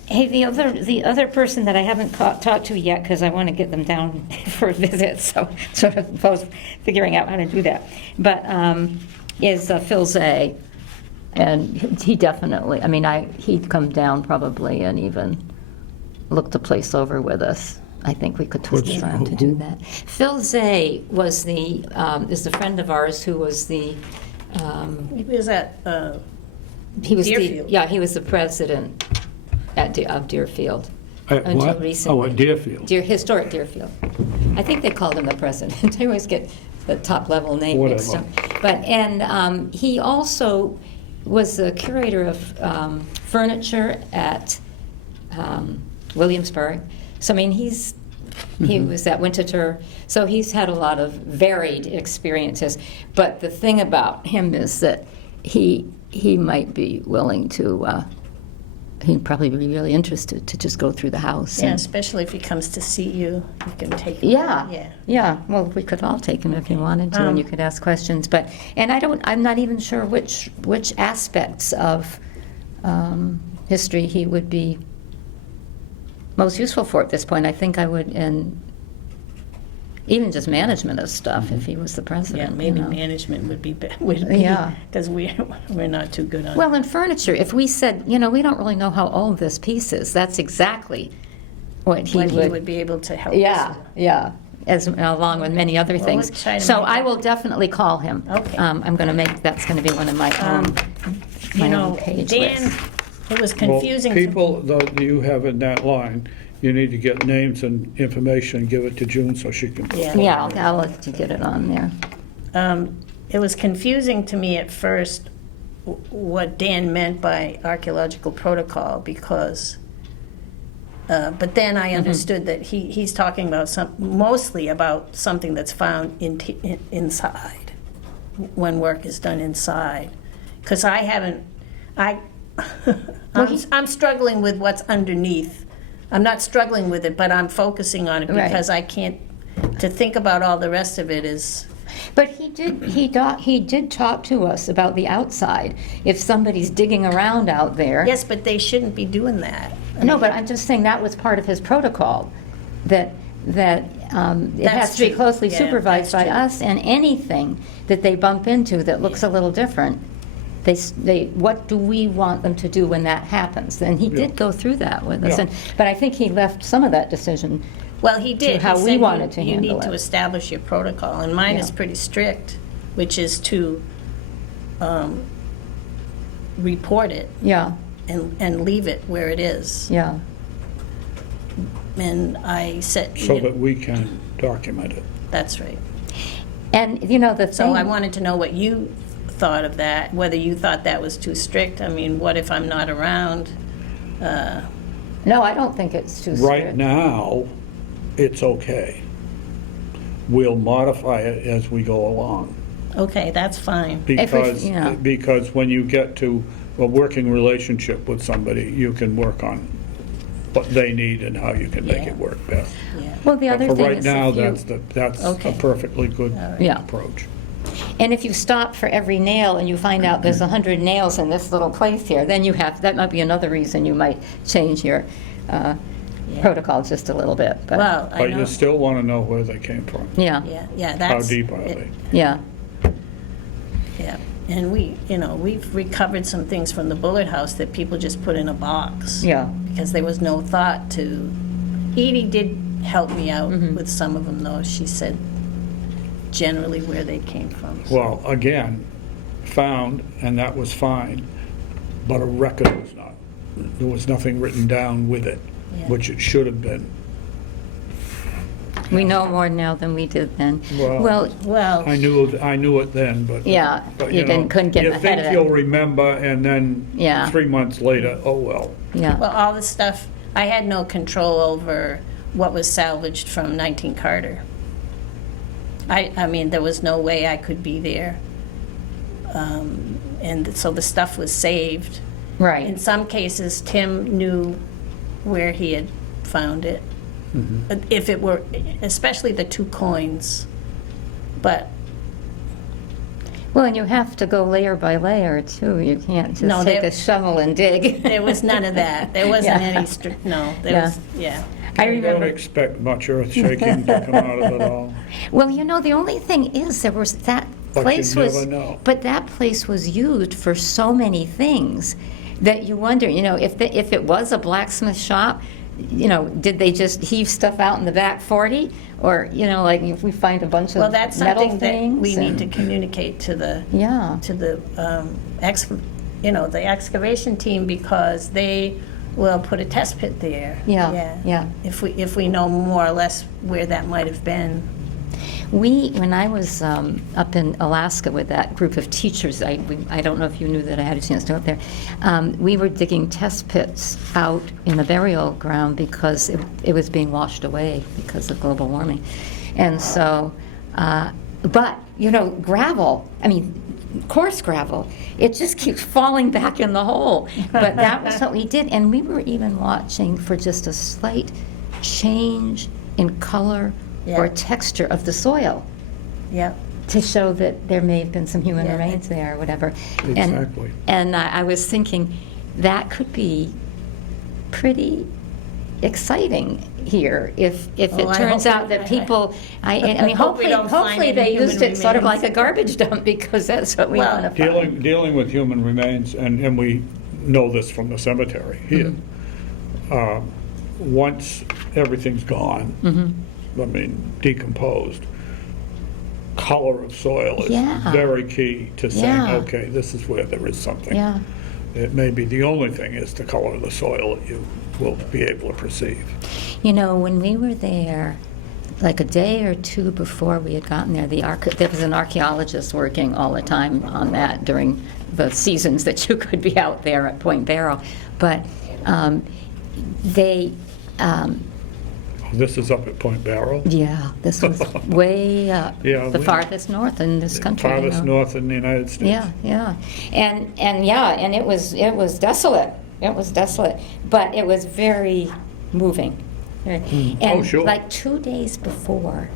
Hey, the other person that I haven't talked to yet, because I want to get them down for a visit, so sort of both figuring out how to do that, but is Phil Zay. And he definitely, I mean, he'd come down probably and even look the place over with us. I think we could twist his arm to do that. Phil Zay was is the friend of ours who was the, He was at, he was Deerfield. he was the president of Deerfield. At Until what? recently. Oh, at Deerfield. Historic Deerfield. I think they called him the president. I always get the top level name mixed up. But, and he also was the curator of furniture at Williamsburg. So, I mean, he was at Winterthur. So he's had a lot of varied experiences. But the thing about him is that he might be willing to, he'd probably be really interested to just go through the house. yeah, and- especially if he comes to see you, you can take him. yeah. Well, we could all take him if you wanted to, and you could ask questions. But I'm not even sure which aspects of history he would be most useful for at this point. I think I would, and even just management of stuff if he was the president. Yeah, maybe you know. management would be, Yeah. because we're not too good on. Well, in furniture, if we said, we don't really know how old this piece is, that's exactly what he would be able to help us. Yeah, along with many other Well, things. let's try to So make I it- will definitely call him. Okay. I'm going to that's going to be one of my own, You know, page Dan, lists. it was Well, confusing. to- people that you have in that line, you need to get names and information and give it to June so she can. Yeah. Yeah, I'll let you get it on there. It was confusing to me at first what Dan meant by archaeological protocol because, but then I understood that he's talking about mostly about something that's found inside, when work is done inside. Because I'm struggling with what's underneath. I'm not struggling with it, but I'm focusing on it Right. because I can't, to think about all the rest of it is, But he did talk to us about the outside. If somebody's digging around out there. yes, but they shouldn't be doing that. No, but I'm just saying that was part of his protocol, that it has That's to be true. closely Yeah, supervised by that's true. us, and anything that they bump into that looks a little different, what do we want them to do when that happens? And he did go through that with us. Yeah. But I think he left some of that decision. Well, he did. how He we said wanted to you handle need to it. establish your protocol, and mine is Yeah. pretty strict, which is to report it Yeah, and leave it where it is. yeah. And I said, So that we can document it. that's right. And, you know, the thing. So I wanted to know what you thought of that, whether you thought that was too strict. I mean, what if I'm not around? No, I don't think it's too Right strict. now, it's okay. We'll modify it as we go along. Okay, that's fine. yeah. Because when you get to a working relationship with somebody, you can work on what they need and how you can make Yeah. it work best. Yeah. Well, the But other for thing right is now, if you, that's a Okay. perfectly good Yeah. approach. and if you stop for every nail and you find out there's 100 nails in this little place here, then that might be another reason you might change your protocol just a little bit. But Well, I But know. you still want to know where they came from. yeah, Yeah, How that's. deep are it- they? yeah, Yeah, and we've recovered some things from the Bullard House that people just put in a box. yeah. Because there was no thought to, Edie did help me out Mm-hmm. with some of them, though. She said generally where they came from. Well, again, found, and that was fine, but a record was not. There was nothing written down with it, Yeah. which it should have been. We know more now than we did then. Well- Well, Well, I knew it then, but. Yeah, but, you know, couldn't get ahead of You it. think you'll remember, and then Yeah. 3 months later, oh, well. yeah, well, all the stuff, I had no control over what was salvaged from 19 Carter. I mean, there was no way I could be there. And so the stuff was saved. In right. some cases, Tim knew where he had found it. Mm-hmm. If it were, especially the 2 coins. But, Well, and you have to go layer by layer, too. You can't just No, take there- a shovel and dig. there was none of that. There wasn't Yeah. any strict, no, there Yeah. was, yeah. I Don't remember. expect much earth shaking to come out of it all. Well, you know, the only thing is, there was that But you place was, never know. but that place was used for so many things that you wonder, you know, if it was a blacksmith shop, you know, did they just heave stuff out in the back 40? Or, you know, like if we find a bunch of Well, that's metal something that things. we need to and- communicate to the, Yeah, the excavation team, because they will put a test pit there. yeah. If we know more or less where that might have been. When I was up in Alaska with that group of teachers, I don't know if you knew that I had a chance to go up there, we were digging test pits out in the burial ground because it was being washed away because of global warming. And so, but, you know, gravel, I mean, coarse gravel, it just keeps falling back in the hole. But that was what we did, and we were even watching for just a slight change in color or Yeah. texture of the soil Yep. to show that there may have been some human Yeah. remains there or whatever. Exactly. And I was thinking that could be pretty exciting here if it Oh, I turns hope- out that people, I mean, hope we hopefully don't find hopefully any they used human it sort of remains. like a garbage dump because that's what we Well, want to find. Dealing with human remains, and we know this from the cemetery here. Mm-hmm. Once everything's gone, Mm-hmm. I mean, decomposed, color of soil is Yeah. very key to saying, Yeah. okay, this is where there is something. Yeah. It may be the only thing is the color of the soil that you will be able to perceive. You know, when we were there, like a day or two before we had gotten there, there was an archaeologist working all the time on that during the seasons that you could be out there at Point Barrow. But they, This is up at Point Barrow. yeah, this was way up, Yeah, the we- farthest north in this country. you Farthest know. north in the United States. Yeah, and it was desolate. It was desolate, but it was very moving. And Oh, sure. like 2 days before,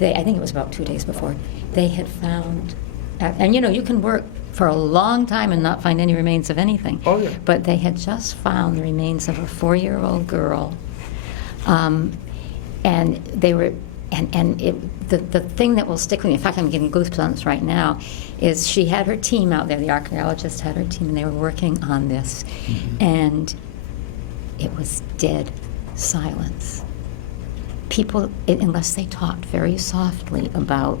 I think it was about 2 days before, they had found, and you know, you can work for a long time and not find any remains of anything. Oh, yeah. But they had just found the remains of a 4-year-old girl, and they were the thing that will stick with me, in fact, I'm getting goosebumps right now, is she had her team out there, the archaeologist had her team, and they were working on this, and it was dead silence. People, unless they talked very softly about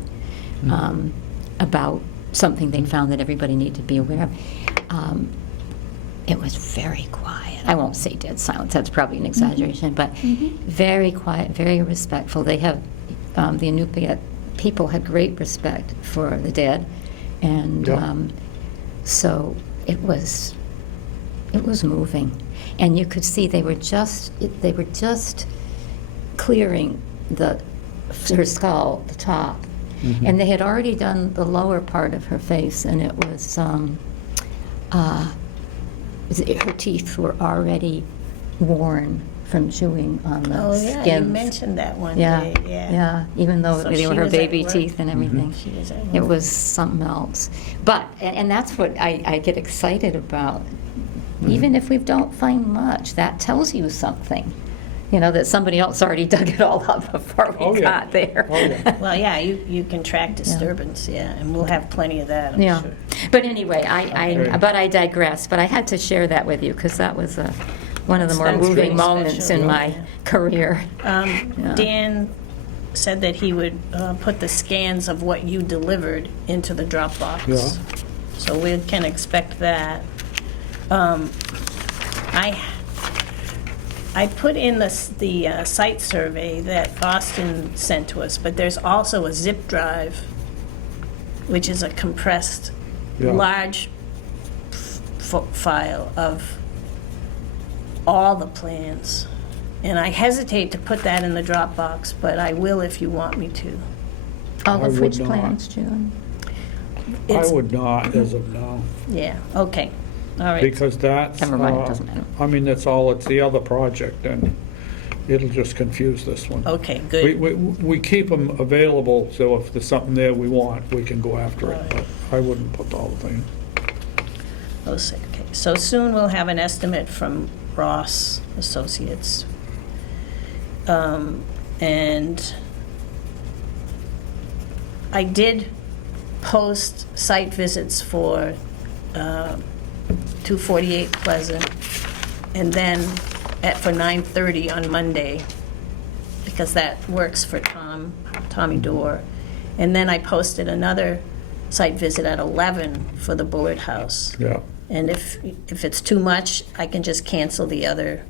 something they found that everybody needed to be aware of, it was very quiet. I won't say dead silence, that's probably an exaggeration, but very quiet, very respectful. They have, the Inupiat people had great respect for the dead, and so it was moving. And you could see they were just clearing her skull, the top, and they had already done the lower part of her face, and it was her teeth were already worn from chewing on the skins. Yeah, you mentioned that one day, Yeah, even though So they were she her was at baby work. teeth and everything. She was at It work. was something else. But, and that's what I get excited about. Even if we don't find much, that tells you something. You know, that somebody else already dug it all up before we got there. Oh, yeah. Well, yeah, you can track disturbance, and we'll have plenty of that, I'm Yeah. sure. But anyway, Okay. but I digress. But I had to share that with you because that was one of the more That's moving pretty moments special, in my yeah. career. Yeah. Dan said that he would put the scans of what you delivered into the Dropbox. Yeah. So we can expect that. I put in the site survey that Austin sent to us, but there's also a zip drive, which is a compressed, Yeah. large file of all the plans. And I hesitate to put that in the Dropbox, but I will if you want me to. All I of would which not. plans, June? I It's- would not as of now, Yeah, okay, all right. because that's, Never mind, it doesn't matter. I mean, that's all, it's the other project, and it'll just confuse this one. Okay, We, good. we keep them available, so if there's something there we want, we can go after it, but I wouldn't put the whole thing. Okay, so soon we'll have an estimate from Ross Associates. And I did post site visits for 248 Pleasant, and then for 9:30 on Monday, because that works for Tommy Dorr. And then I posted another site visit at 11 for the Bullard House. Yeah, And if it's too much, I can just cancel the other,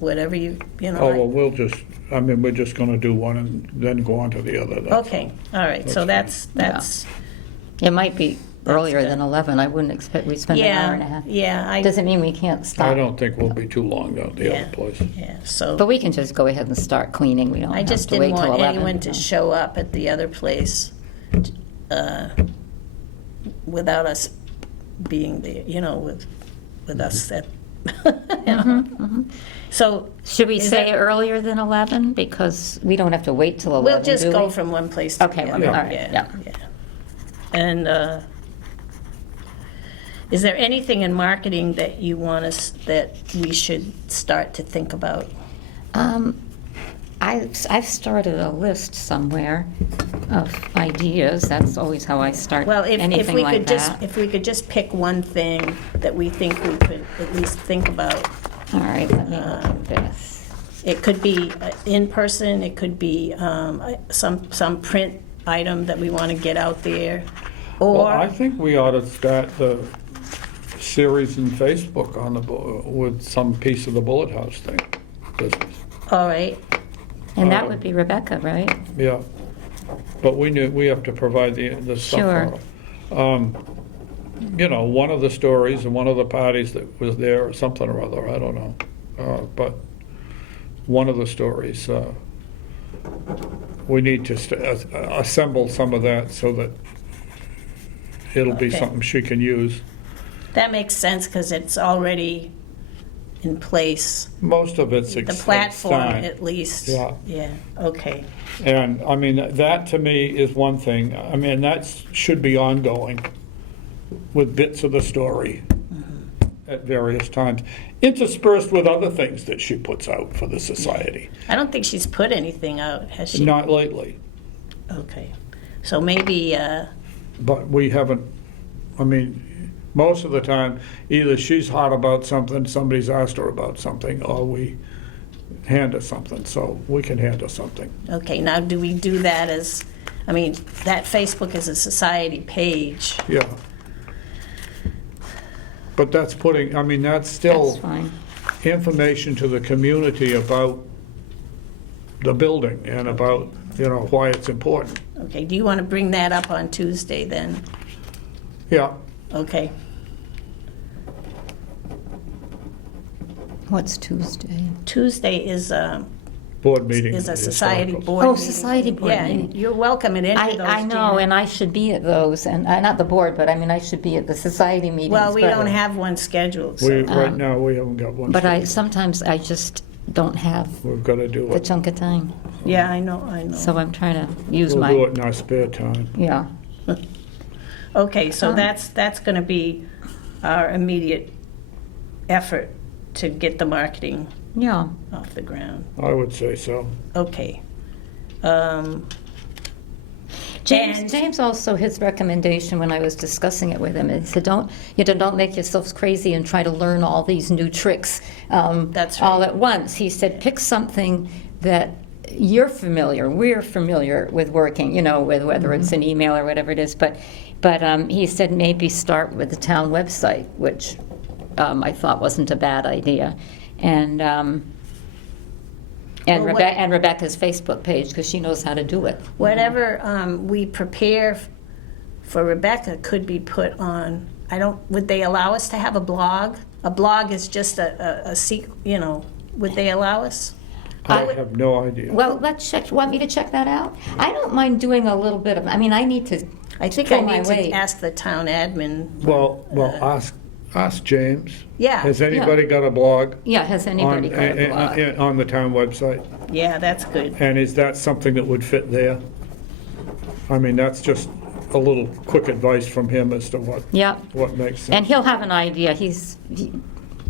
whatever you know. oh, well, we'll just, I mean, we're just gonna do one and then go on to the other. that's Okay, all right, so That's that's, It might be earlier good. than 11. I wouldn't expect we'd spend an hour and a half. yeah, Doesn't mean we can't all. stop. I don't think we'll be too long down the Yeah. other place. yeah, so. But we can just go ahead and start cleaning. We don't I have just to wait didn't till want 11. anyone to show up at the other place without us being there, with us at, So. Should we is say that- earlier than 11? Because we don't have to wait till 11, We'll just do go we? from one place to the Okay, other. all right, yeah. And is there anything in marketing that you want us, that we should start to think about? I've started a list somewhere of ideas. That's always how I start Well, if anything we like could just, that. if we could just pick one thing that we think we could at least think about. All right, let me look at this. It could be in person, it could be some print item that we want to get out there, Well, I or, think we ought to start the series in Facebook on with some piece of the Bullet House thing. all right, And that would be Rebecca, right? Yeah, but we have to provide the stuff. Sure. One of the stories and one of the parties that was there, or something or other, I don't know. But one of the stories, we need to assemble some of that so that it'll be Okay. something she can use. that makes sense, because it's already in place, Most of it's the it's platform signed. at least. Yeah. Okay, And, I mean, that to me is one thing. I mean, that should be ongoing with bits of the story. at various times, interspersed with other things that she puts out for the society. I don't think she's put anything out, has she? Not lately, Okay. So maybe, but we haven't, I mean, most of the time, either she's hot about something, somebody's asked her about something, or we hand her something, so we can hand her something. okay, now do we do that as, I mean, that Facebook is a society page. Yeah. But that's putting, I mean, that's still That's fine. information to the community about the building and about, you know, why it's important. Okay, do you want to bring that up on Tuesday then? Yeah, Okay. What's Tuesday? Tuesday is board meeting. a of the society historical. board Oh, meeting. society board Yeah, and meeting. you're welcome at any of those. I know, Janet. and I should be at those, and not the board, but I mean, I should be at the society meetings. Well, we but- don't have one scheduled, so. Right now, we haven't got one. But scheduled. sometimes I just don't have We've got to do the it. chunk of time, Yeah, I know. so I'm trying to use We'll do my, it in our spare time. yeah. Okay, so that's going to be our immediate effort to get the marketing Yeah. off the ground. I would say so. Okay. And- James also, his recommendation when I was discussing it with him, he said, don't make yourselves crazy and try to learn all these new tricks That's all right. at once. He said, pick something that we're familiar with working, with whether it's an email or whatever it is. But he said maybe start with the town website, which I thought wasn't a bad idea. And Well, what- Rebecca's Facebook page, because she knows how to do it. Whatever we prepare for Rebecca could be put on, would they allow us to have a blog? A blog is just would they allow us? I have no idea. Well, let's check. Want me to check that out? I don't mind doing a little bit of. I mean, I need to. I think pull I my need to weight. ask the town admin. Well, ask James. Yeah. Has anybody got a blog? Yeah, has anybody got a blog? On the town website? Yeah, that's good. And is that something that would fit there? I mean, that's just a little quick advice from him as to Yeah, what makes sense. and he'll have an idea.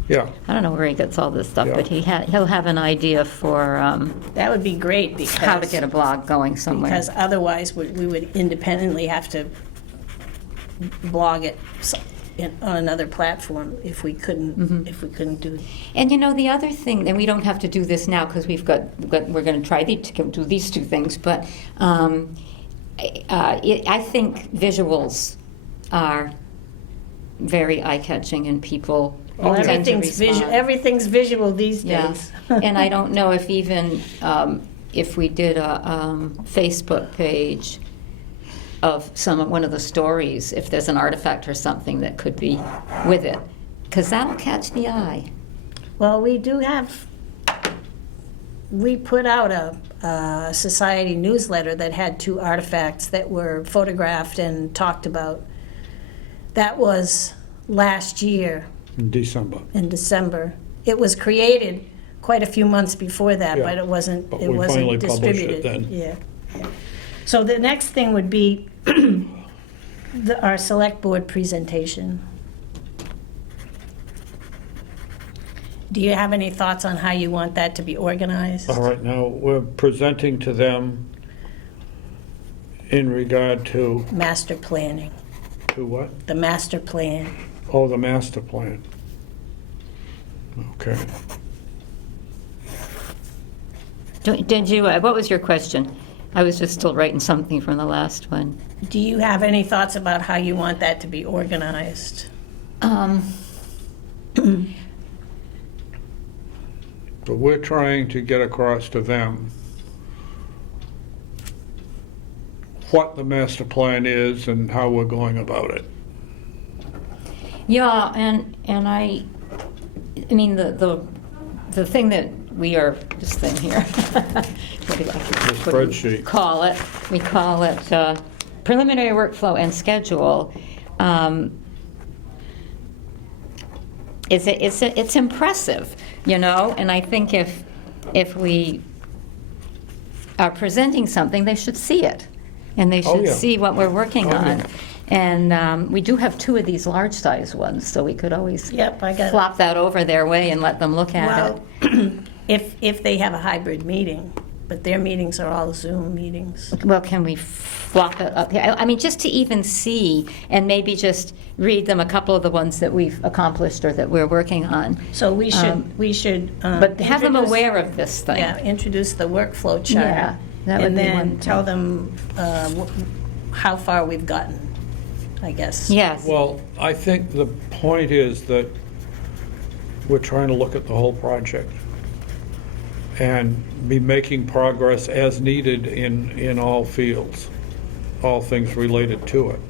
Yeah, I don't know where he gets all this stuff, Yeah. but he'll have an idea for That would be great because. how to get a blog going somewhere. Because otherwise, we would independently have to blog it on another platform if we couldn't do. And the other thing, and we don't have to do this now because we're going to try to do these two things, but I think visuals are very eye-catching and people Well, tend to everything's respond. everything's visual these Yeah, days. and I don't know if even if we did a Facebook page of one of the stories, if there's an artifact or something that could be with it, because that'll catch the eye. Well, we put out a society newsletter that had 2 artifacts that were photographed and talked about. That was last year in December. in December. It was created quite a few months before that, Yeah, but it wasn't but we finally published it distributed. then. Yeah. So the next thing would be our select board presentation. Do you have any thoughts on how you want that to be organized? All right, now, we're presenting to them in regard to Master planning, what? the master plan. Oh, the master plan. Okay. Did you? What was your question? I was just still writing something from the last one. Do you have any thoughts about how you want that to be organized? But we're trying to get across to them what the master plan is and how we're going about it. Yeah, and I mean the thing that we are, this thing here. What do you spreadsheet. call it? We call it preliminary workflow and schedule. It's impressive, and I think if we are presenting something, they should see it, and they should yeah. see what we're working Oh, on. yeah. And we do have 2 of these large-size ones, so we could always Yep, I got it. flop that over their way and let them look at it. Well, if they have a hybrid meeting, but their meetings are all Zoom meetings. Well, can we flop it up here? I mean, just to even see, and maybe just read them a couple of the ones that we've accomplished or that we're working on. So we should. But have them introduce- aware of this thing. Yeah, introduce the workflow chart. Yeah, that would and be then one tell thing. them how far we've gotten, I guess. Yes. Well, I think the point is that we're trying to look at the whole project and be making progress as needed in all fields, all things related to it.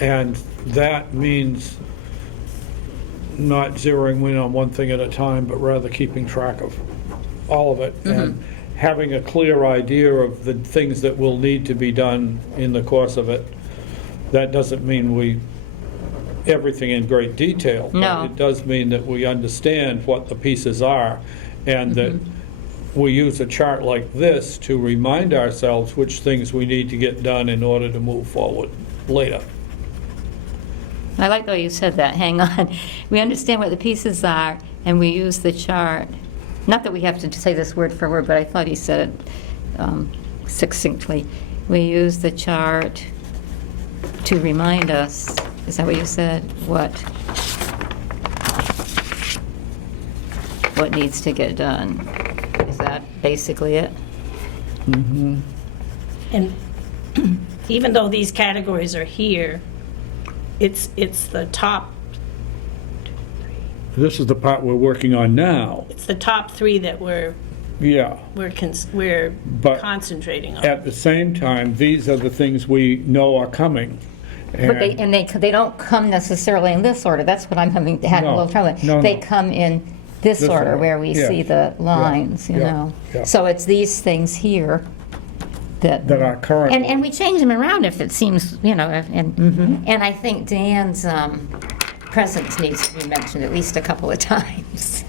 And that means not zeroing in on one thing at a time, but rather keeping track of all of it and having a clear idea of the things that will need to be done in the course of it. That doesn't mean everything in great detail. No. But it does mean that we understand what the pieces are and that we use a chart like this to remind ourselves which things we need to get done in order to move forward later. I like the way you said that. Hang on. We understand what the pieces are, and we use the chart. Not that we have to say this word for word, but I thought he said it succinctly. We use the chart to remind us, is that what you said? What needs to get done? Is that basically it? And even though these categories are here, it's the top, This is the part we're working on now. it's the top 3 that we're Yeah. But concentrating on. at the same time, these are the things we know are coming. But they don't come necessarily in this order. That's what I'm had a No, little trouble with. no, They no. come in this This order order, where we yes. see the lines, you yeah, know. yeah. So it's these things here that That are current. and we change them around if it seems, you know, and I think Dan's presence needs to be mentioned at least a couple of times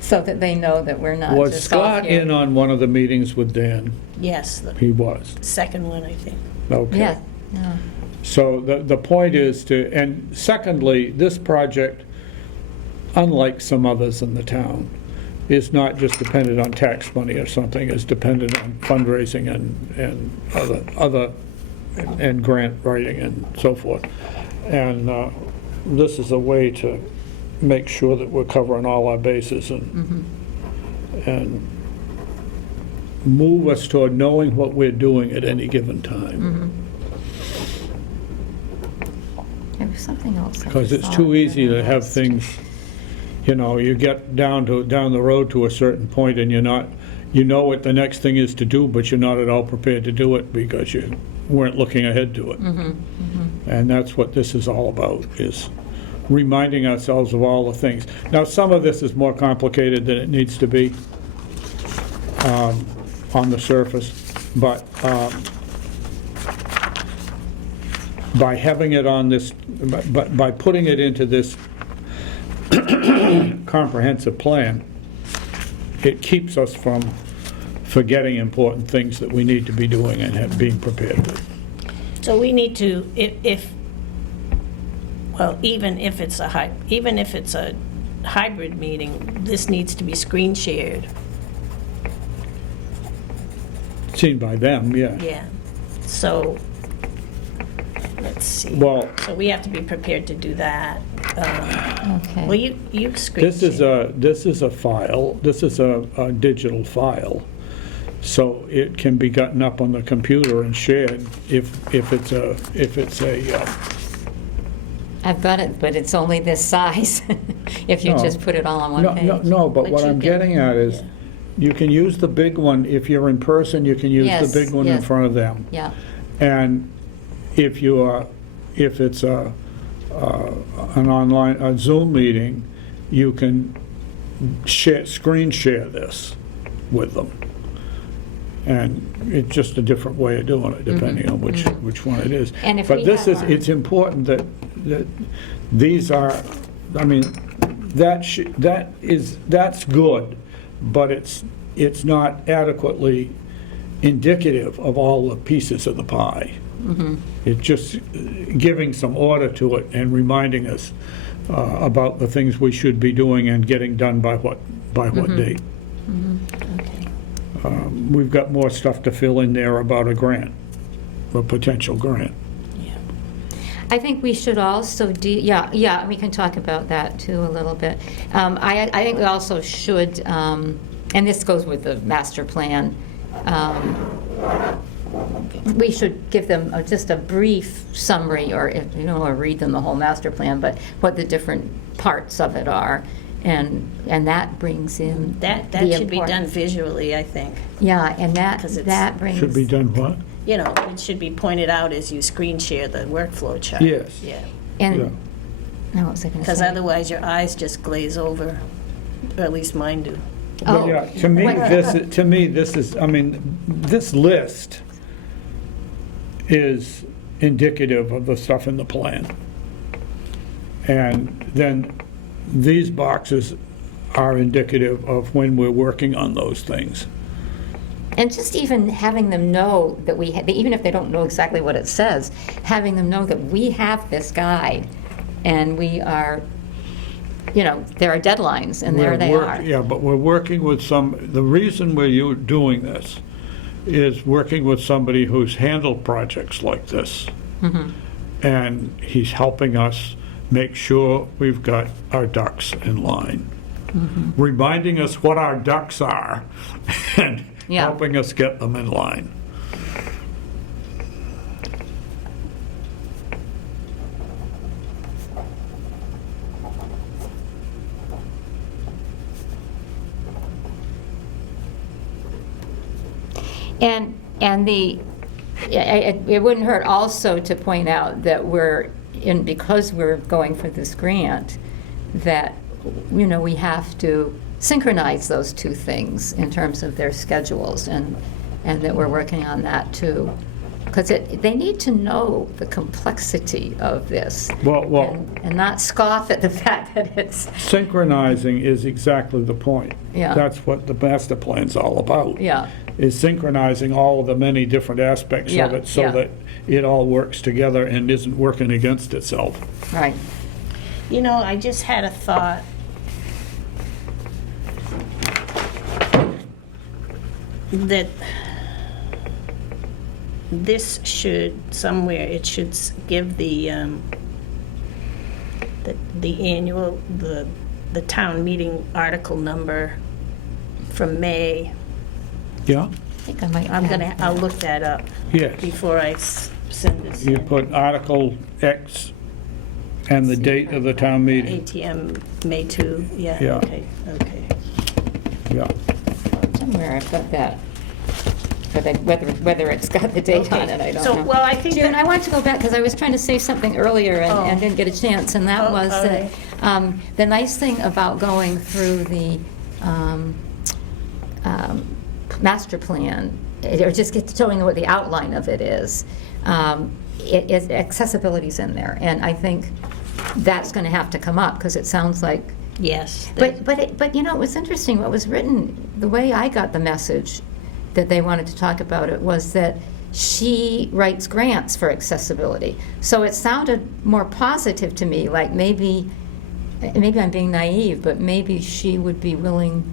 so that they know that we're not Was just off Scott here. in on one of the meetings with Dan? Yes, the He was. second one, I think. Okay. Yeah. Yeah. So the point is and secondly, this project, unlike some others in the town, is not just dependent on tax money or something, it's dependent on fundraising and other and grant writing and so forth. And this is a way to make sure that we're covering all our bases and move us toward knowing what we're doing at any given time. There was something else. I Because just it's saw too on easy the to have list. things, you know, you get down the road to a certain point and you know what the next thing is to do, but you're not at all prepared to do it because you weren't looking ahead to it. And that's what this is all about, is reminding ourselves of all the things. Now, some of this is more complicated than it needs to be on the surface, but by having it on this, by putting it into this comprehensive plan, it keeps us from forgetting important things that we need to be doing and being prepared with. So we need to, even if it's a hybrid meeting, this needs to be screen shared. Seen by them, yeah. Yeah. So, let's see. Well- So we have to be prepared to do that. Well, Okay. you screen This is share. a file, this is a digital file, so it can be gotten up on the computer and shared if it's a I've got it, but it's only this size if you No. just put it all on one no, page. no, but But what you I'm can- getting at is, yeah. you can use the big one, if you're in person, you can use Yes, the big one in yes. front of them. Yeah. And if it's an online, a Zoom meeting, you can screen share this with them. And it's just a different way of doing it, depending on which one it is. And if But we this have is, our- it's important that these are, I mean, that's good, but it's not adequately indicative of all the pieces of the pie. It's just giving some order to it and reminding us about the things we should be doing and getting done by what date. Okay. We've got more stuff to fill in there about a grant, a potential grant. Yeah. I think we should also yeah, we can talk about that too a little bit. I think we also should, and this goes with the master plan, we should give them just a brief summary, or if you don't want to read them the whole master plan, but what the different parts of it are. And that brings in That the should be done importance. visually, I think. Yeah, and 'Cause it's- that brings. Should be done what? You know, it should be pointed out as you screen share the workflow chart. Yes. Yeah. And, Yeah. no, what was I going to Because say? otherwise your eyes just glaze over, or at least mine do. But Oh. yeah, to me, What- this is, I mean, this list is indicative of the stuff in the plan. And then these boxes are indicative of when we're working on those things. And just even having them know that even if they don't know exactly what it says, having them know that we have this guide and we are, there are deadlines and there they are. Yeah, but we're working with the reason we're doing this is working with somebody who's handled projects like this. Mm-hmm. And he's helping us make sure we've got our ducks in line. Mm-hmm. Reminding us what our ducks are and Yeah. helping us get them in line. And it wouldn't hurt also to point out that because we're going for this grant, that, we have to synchronize those two things in terms of their schedules, and that we're working on that too. Because they need to know the complexity of this. Well, And not scoff at the fact that it's, synchronizing is exactly the point. Yeah. That's what the master plan's all about. yeah, Is synchronizing all of the many different aspects Yeah, of it so yeah. that it all works together and isn't working against itself. right. I just had a thought. That this should, somewhere, it should give the annual, the town meeting article number from May. Yeah? I think I might have I'll that. look that up Yes. before I send this You in. put Article X and the date of the town meeting. ATM, May 2, yeah, Yeah. okay. Yeah. Somewhere I've got that. But whether it's got the date on it, I don't know. So, well, I think June, that- I want to go back, because I was trying to say something earlier and Oh. didn't get a chance, and that Oh, was all that the nice thing about going through the master plan, or just showing what the outline of it is accessibility's in there, and I think that's going to have to come up, because it sounds like. Yes. But it was interesting, what was written, the way I got the message that they wanted to talk about it was that she writes grants for accessibility. So it sounded more positive to me, like maybe I'm being naive, but maybe she would be willing,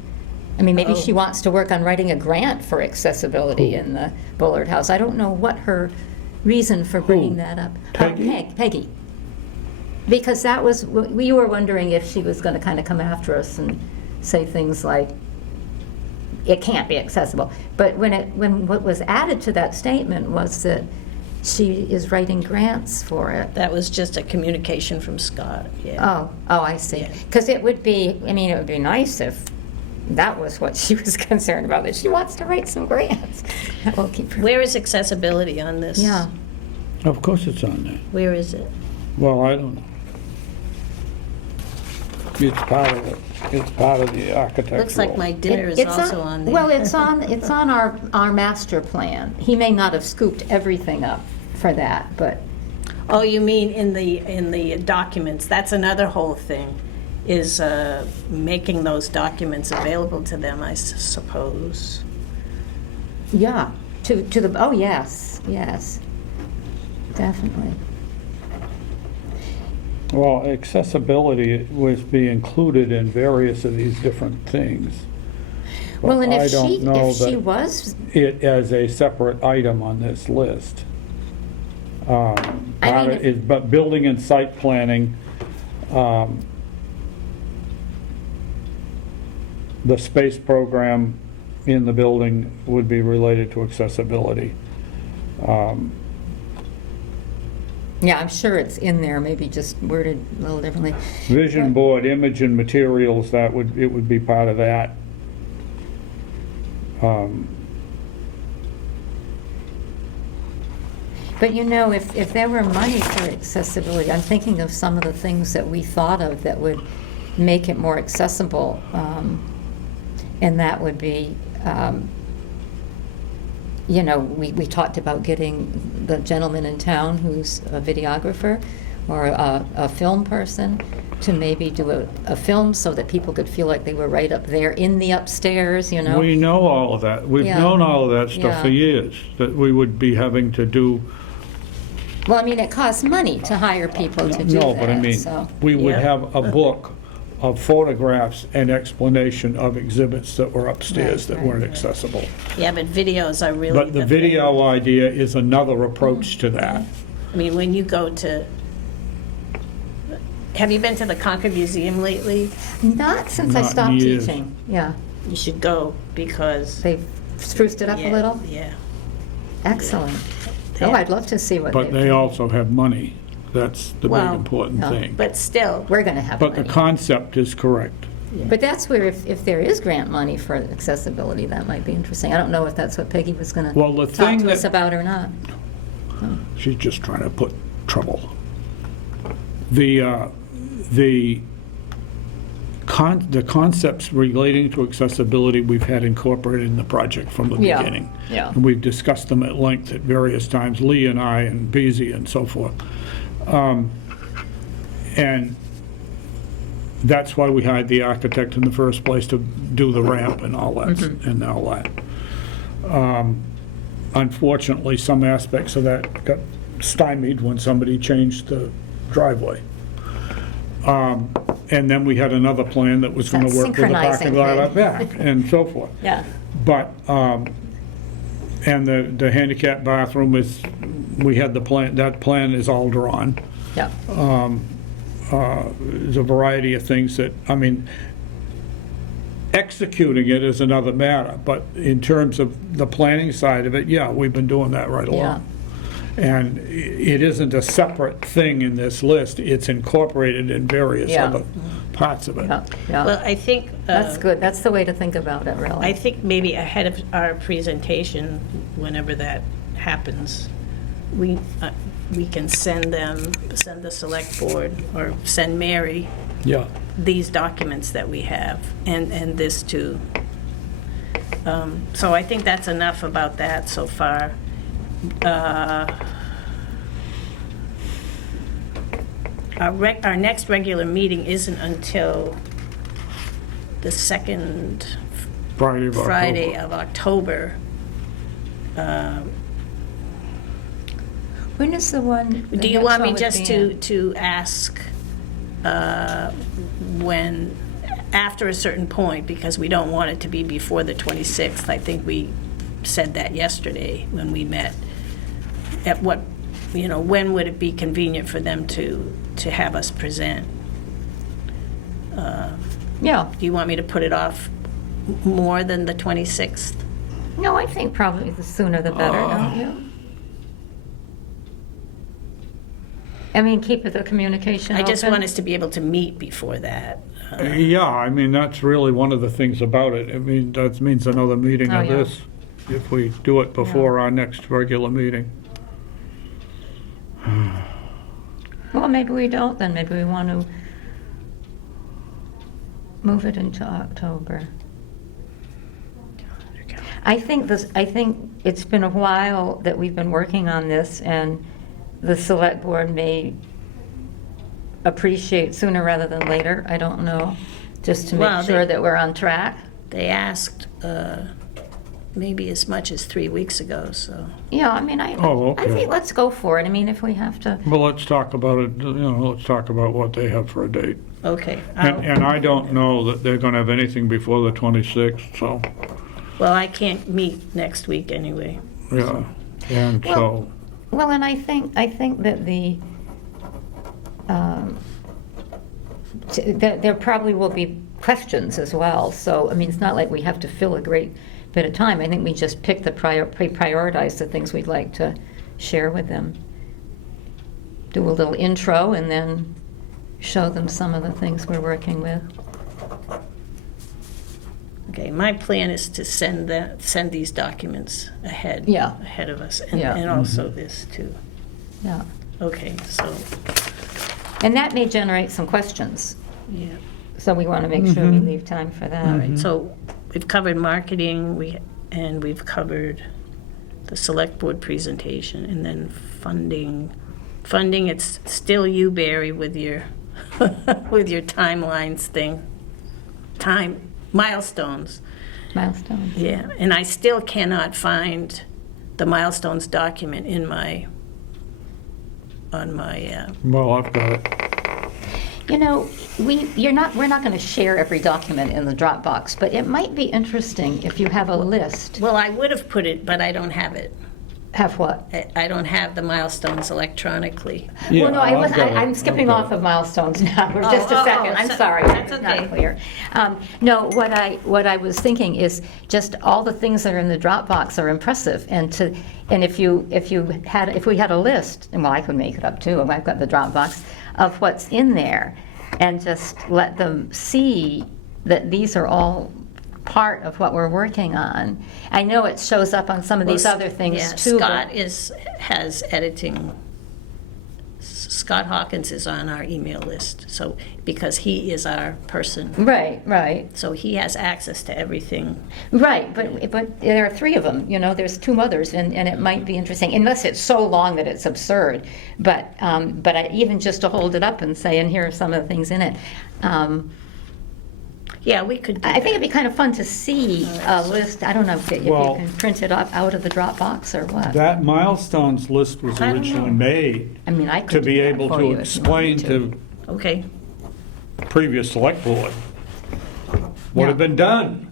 maybe she wants to work on writing a grant for accessibility in the Bullard House. I don't know what her reason for bringing that up. Peggy? Peggy. Because that was, we were wondering if she was going to kind of come after us and say things like, it can't be accessible. But when what was added to that statement was that she is writing grants for it. That was just a communication from Scott, yeah. Oh, I see. Yeah. Because it would be nice if that was what she was concerned about, that she wants to write some grants. That will keep her. Where is accessibility on this? Yeah. Of course it's on there. Where is it? Well, I don't know. It's part of the architectural. Looks like my dinner is It's also on there. Well, it's on our master plan. He may not have scooped everything up for that, but. Oh, you mean in the documents? That's another whole thing, is making those documents available to them, I suppose. Yeah, to the, oh, yes. definitely. Well, accessibility was be included in various of these different things. But Well, and I if don't know she that was, it as a separate item on this list. Part mean, of it is, but building and site planning, the space program in the building would be related to accessibility. yeah, I'm sure it's in there, maybe just worded a little differently. Vision board, image and materials, it would be part of that. But you know, if there were money for accessibility, I'm thinking of some of the things that we thought of that would make it more accessible. And that would be, you know, we talked about getting the gentleman in town who's a videographer or a film person to maybe do a film so that people could feel like they were right up there in the upstairs, you know? We know all of that. We've Yeah. known all of that stuff Yeah. for years, that we would be having to do. Well, I mean, it costs money to hire people to do that, No, but I mean, so. we would Yeah. have a book of photographs and explanation of exhibits that were upstairs Right, that weren't right. accessible. Yeah, but videos are really But the thing. video idea is another approach to that. I mean, when you go to, have you been to the Concord Museum lately? Not since I Not in stopped years. teaching, yeah. You should go because. They've spruced it up a yeah, little? Yeah. Excellent. Yeah. Oh, I'd love to see what But they've they done. also have money. That's the big Well, important no, thing. But still, We're going to have But the money. concept is correct. But that's where, if there is grant money for accessibility, that might be interesting. I don't know if that's what Peggy was going Well, the to talk thing to us that- about or not. She's just trying to put trouble. The concepts relating to accessibility we've had incorporated in the project from the Yeah, beginning. yeah. And we've discussed them at length at various times, Lee and I and Beasley and so forth. And that's why we hired the architect in the first place to do the ramp and all that, and all that. Unfortunately, some aspects of that got stymied when somebody changed the driveway. And then we had another plan that was going That to work with the synchronizing parking lot thing. out back and so forth. Yeah. But, and the handicap bathroom is, we had the plan, that plan is all drawn. Yeah. There's a variety of things that, I mean, executing it is another matter, but in terms of the planning side of it, yeah, we've been doing that right along. And it isn't a separate thing in this list, it's incorporated in various Yeah. other parts of it. Yeah, well, yeah. I think. That's good. That's the way to think about it, really. I think maybe ahead of our presentation, whenever that happens, we can send the select board, or send Mary Yeah. these documents that we have, and this too. So I think that's enough about that so far. Our next regular meeting isn't until the second Friday of October. Friday of October. When is the one? the Do you next want me one with just Dan? to ask when, after a certain point, because we don't want it to be before the 26th, I think we said that yesterday when we met, at what, when would it be convenient for them to have us present? Yeah. Do you want me to put it off more than the 26th? No, I think probably the sooner the better, don't you? I mean, keep the communication I just open. want us to be able to meet before that. Yeah, I mean, that's really one of the things about it. I mean, that means another meeting Oh, of yeah. this, if we do it before our next regular meeting. Well, maybe we don't then. Maybe we want to move it into October. I think it's been a while that we've been working on this, and the select board may appreciate sooner rather than later. I don't know, just to Well, make sure they- that we're on track. They asked maybe as much as 3 weeks ago, so. Yeah, I mean, Oh, I okay. think let's go for it. I mean, if we have to, Well, let's talk about it, let's talk about what they have for a date. Okay. And I don't know that they're gonna have anything before the 26th, so, Well, I can't meet next week anyway. yeah. And so, well, and I think that there probably will be questions as well. So, I mean, it's not like we have to fill a great bit of time. I think we just pick prioritize the things we'd like to share with them. Do a little intro and then show them some of the things we're working with. Okay, my plan is to send these documents ahead. Yeah. Ahead of us, Yeah. and also this too. Yeah. Okay, so, And that may generate some questions. yeah. So we want to make sure we leave time for that. All right, so we've covered marketing, and we've covered the select board presentation, and then funding. Funding, it's still you, Barry, with your, with your timelines thing. Milestones. Milestones. Yeah, and I still cannot find the milestones document on my, well, I've got it. You know, we're not going to share every document in the Dropbox, but it might be interesting if you have a list. well, I would have put it, but I don't have it. Have what? I don't have the milestones electronically. Yeah, Well, no, I've got it. I'm skipping I've got off it. of milestones now for just a oh, second. oh, I'm so- sorry, that's that's not okay. clear. No, what I was thinking is just all the things that are in the Dropbox are impressive, and if we had a list, and well, I could make it up too. I've got the Dropbox of what's in there, and just let them see that these are all part of what we're working on. I know it shows up on some of these Well, other things yeah, too. Scott but- has editing. Scott Hawkins is on our email list, so, because he is our person, Right. so he has access to everything. Right, but there are 3 of them, there's 2 others, and it might be interesting, unless it's so long that it's absurd. But even just to hold it up and say, and here are some of the things in it. Yeah, we could do I think that. it'd be kind of fun to see a list. I don't know if Well- you can print it out of the Dropbox or what. That milestones list was I don't originally know. made I mean, I to could be do that able for to you if you explain wanted to Okay, previous select board what had Yeah. been done.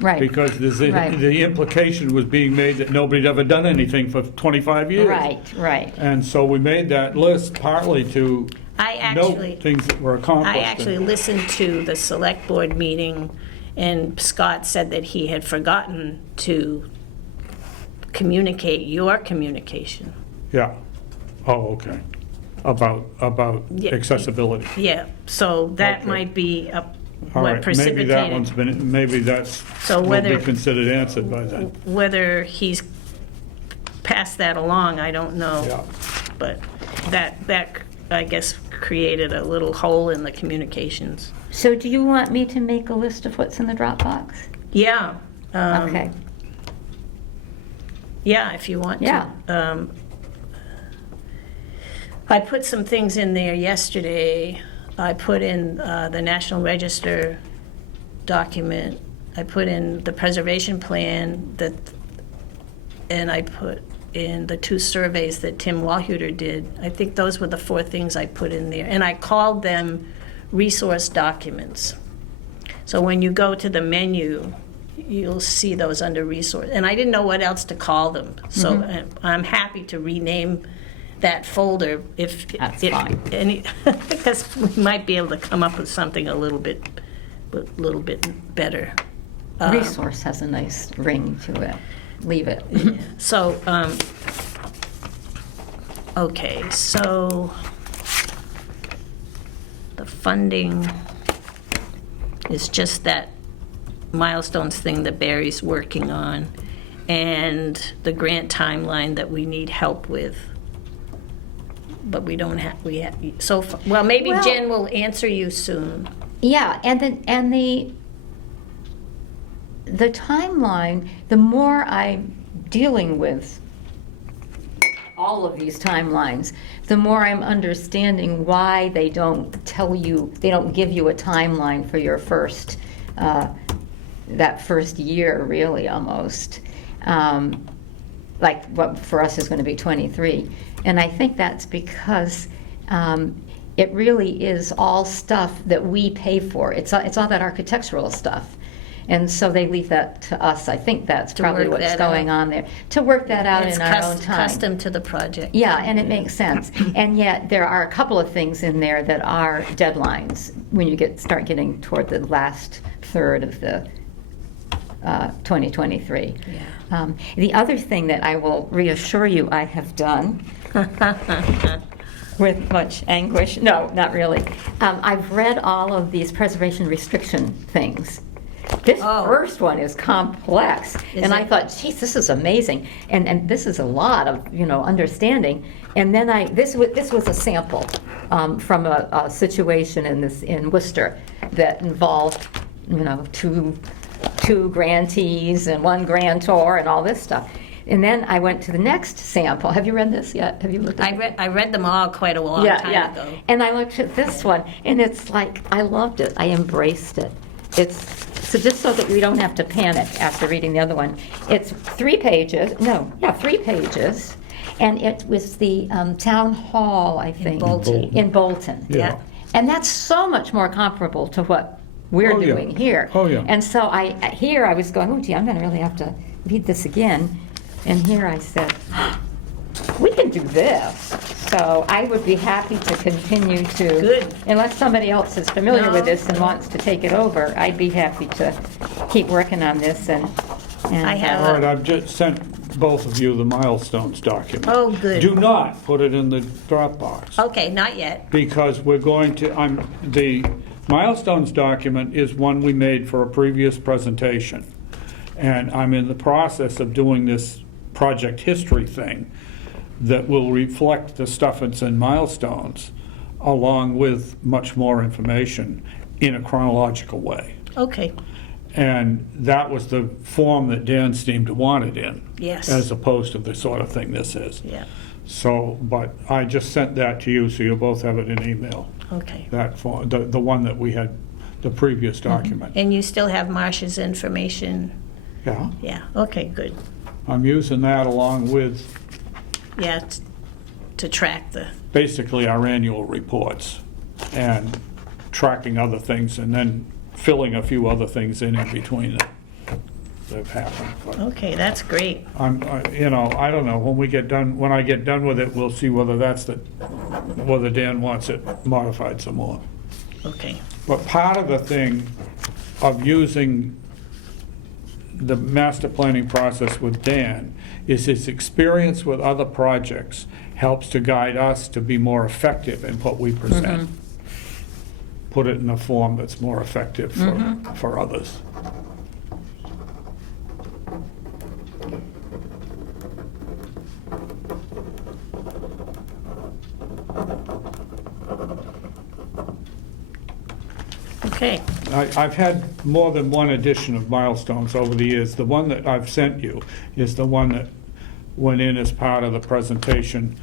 Right. Because Right. the implication was being made that nobody'd ever done anything for 25 years. Right. And so we made that list partly to I note actually, things that were accomplished. I actually listened to the select board meeting, and Scott said that he had forgotten to communicate your communication. Yeah. Oh, okay. About Yeah. accessibility. Yeah, so that Okay. might be All what right, precipitated. maybe that's, So will whether- be considered answered by then. Whether he's passed that along, I don't know. Yeah. But that, I guess, created a little hole in the communications. So do you want me to make a list of what's in the Dropbox? Yeah. Okay. Yeah, if you want to. Yeah. I put some things in there yesterday. I put in the National Register document. I put in the preservation plan and I put in the 2 surveys that Tim Walhuter did. I think those were the 4 things I put in there. And I called them resource documents. So when you go to the menu, you'll see those under resource. And I didn't know what else to call them. So I'm happy to rename that folder if That's if fine. any, because we might be able to come up with something a little bit better. Resource has a nice ring to it. Leave it. So, okay, so the funding is just that milestones thing that Barry's working on, and the grant timeline that we need help with. But we don't have, so, well, maybe Well- Jen will answer you soon. Yeah, and the timeline, the more I'm dealing with all of these timelines, the more I'm understanding why they don't give you a timeline for your first, that first year, really, almost. like what for us is going to be 23. And I think that's because it really is all stuff that we pay for. It's all that architectural stuff. And so they leave that to us. I think that's To probably work what's that going on there. To work that out It's in our own time. custom to the project. Yeah, and it makes sense. And yet, there are a couple of things in there that are deadlines when you start getting toward the last third of the 2023. Yeah. The other thing that I will reassure you I have done with much anguish, no, not really. I've read all of these preservation restriction things. This first one is complex, and I thought, geez, this is amazing, and this is a lot of understanding. And then this was a sample from a situation in Worcester that involved two grantees and one grantor and all this stuff. And then I went to the next sample. Have you read this yet? Have you looked at it? I read them all quite a long time ago. And I looked at this one, and it's like, I loved it. I embraced it. So just so that we don't have to panic after reading the other one, it's 3 pages, 3 pages, and it was the town hall, I think. In Bolton. Yeah. And that's so much more comparable to what we're doing here. Oh, yeah. And so I was going, oh gee, I'm going to really have to read this again. And here I said, we can do this. So I would be happy to continue to. Good. Unless somebody else is familiar with this and wants to take it over, I'd be happy to keep working on this and I have All right, I've just sent both of you the milestones document. Oh, good. Do not put it in the Dropbox. Okay, not yet. Because we're going to, the milestones document is one we made for a previous presentation. And I'm in the process of doing this project history thing that will reflect the stuff that's in milestones, along with much more information in a chronological way. Okay. And that was the form that Dan seemed to want it in. Yes. As opposed to the sort of thing this is. Yeah. So, but I just sent that to you, so you'll both have it in email. Okay. That form, the one that we had, the previous document. And you still have Marcia's information? Yeah, Yeah. Okay, good. I'm using that along with Yeah, to track the. basically our annual reports and tracking other things and then filling a few otthat between that have happened. But Okay, that's great. I don't know, when I get done with it, we'll see whether whether Dan wants it modified some more. Okay. But part of the thing of using the master planning process with Dan is his experience with other projects helps to guide us to be more effective in what we present. Put it in a form that's more effective for others. Okay. I've had more than one edition of milestones over the years. The one that I've sent you is the one that went in as part of the presentation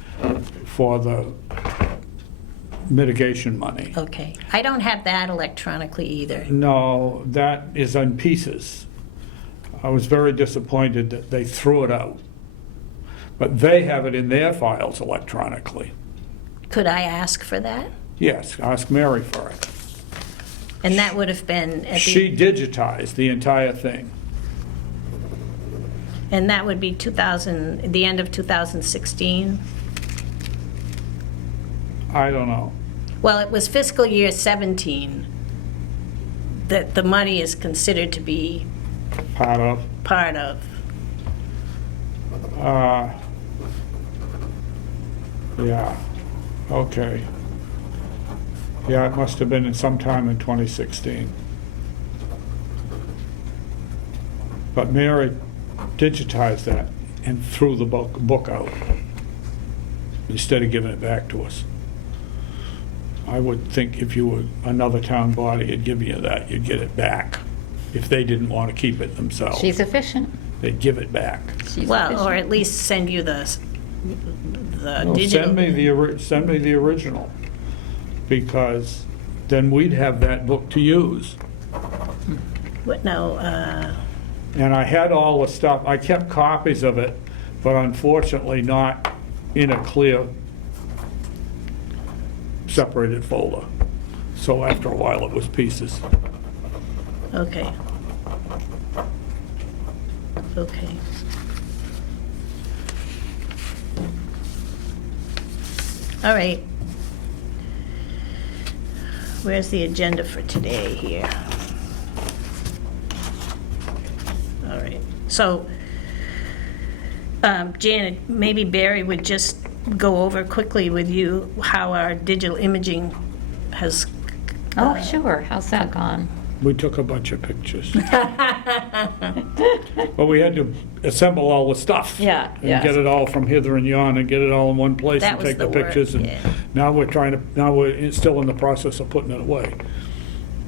for the mitigation money. Okay. I don't have that electronically either. No, that is in pieces. I was very disappointed that they threw it out. But they have it in their files electronically. Could I ask for that? Yes, ask Mary for it. And that would have been at She digitized the entire thing. and that would be the end of 2016? I don't know. Well, it was fiscal year 17 that the money is considered to be Part of. part of. Yeah, okay. Yeah, it must have been sometime in 2016. But Mary digitized that and threw the book out instead of giving it back to us. I would think if you were another town body, it'd give you that, you'd get it back. If they didn't want to keep it themselves, She's efficient. they'd give it back. She's Well, efficient. or at least send you the No, digital. send me the original, because then we'd have that book to use. What, no, And I had all the stuff, I kept copies of it, but unfortunately not in a clear, separated folder. So after a while, it was pieces. Okay. Okay. All right. Where's the agenda for today here? All right. So, Janet, maybe Barry would just go over quickly with you how our digital imaging has. Oh, sure, how's that gone? We took a bunch of pictures. But we had to assemble all the stuff. Yeah, yeah. And get it all from hither and yon and get it all in one place That and was take the the work, pictures. And yeah. now we're still in the process of putting it away.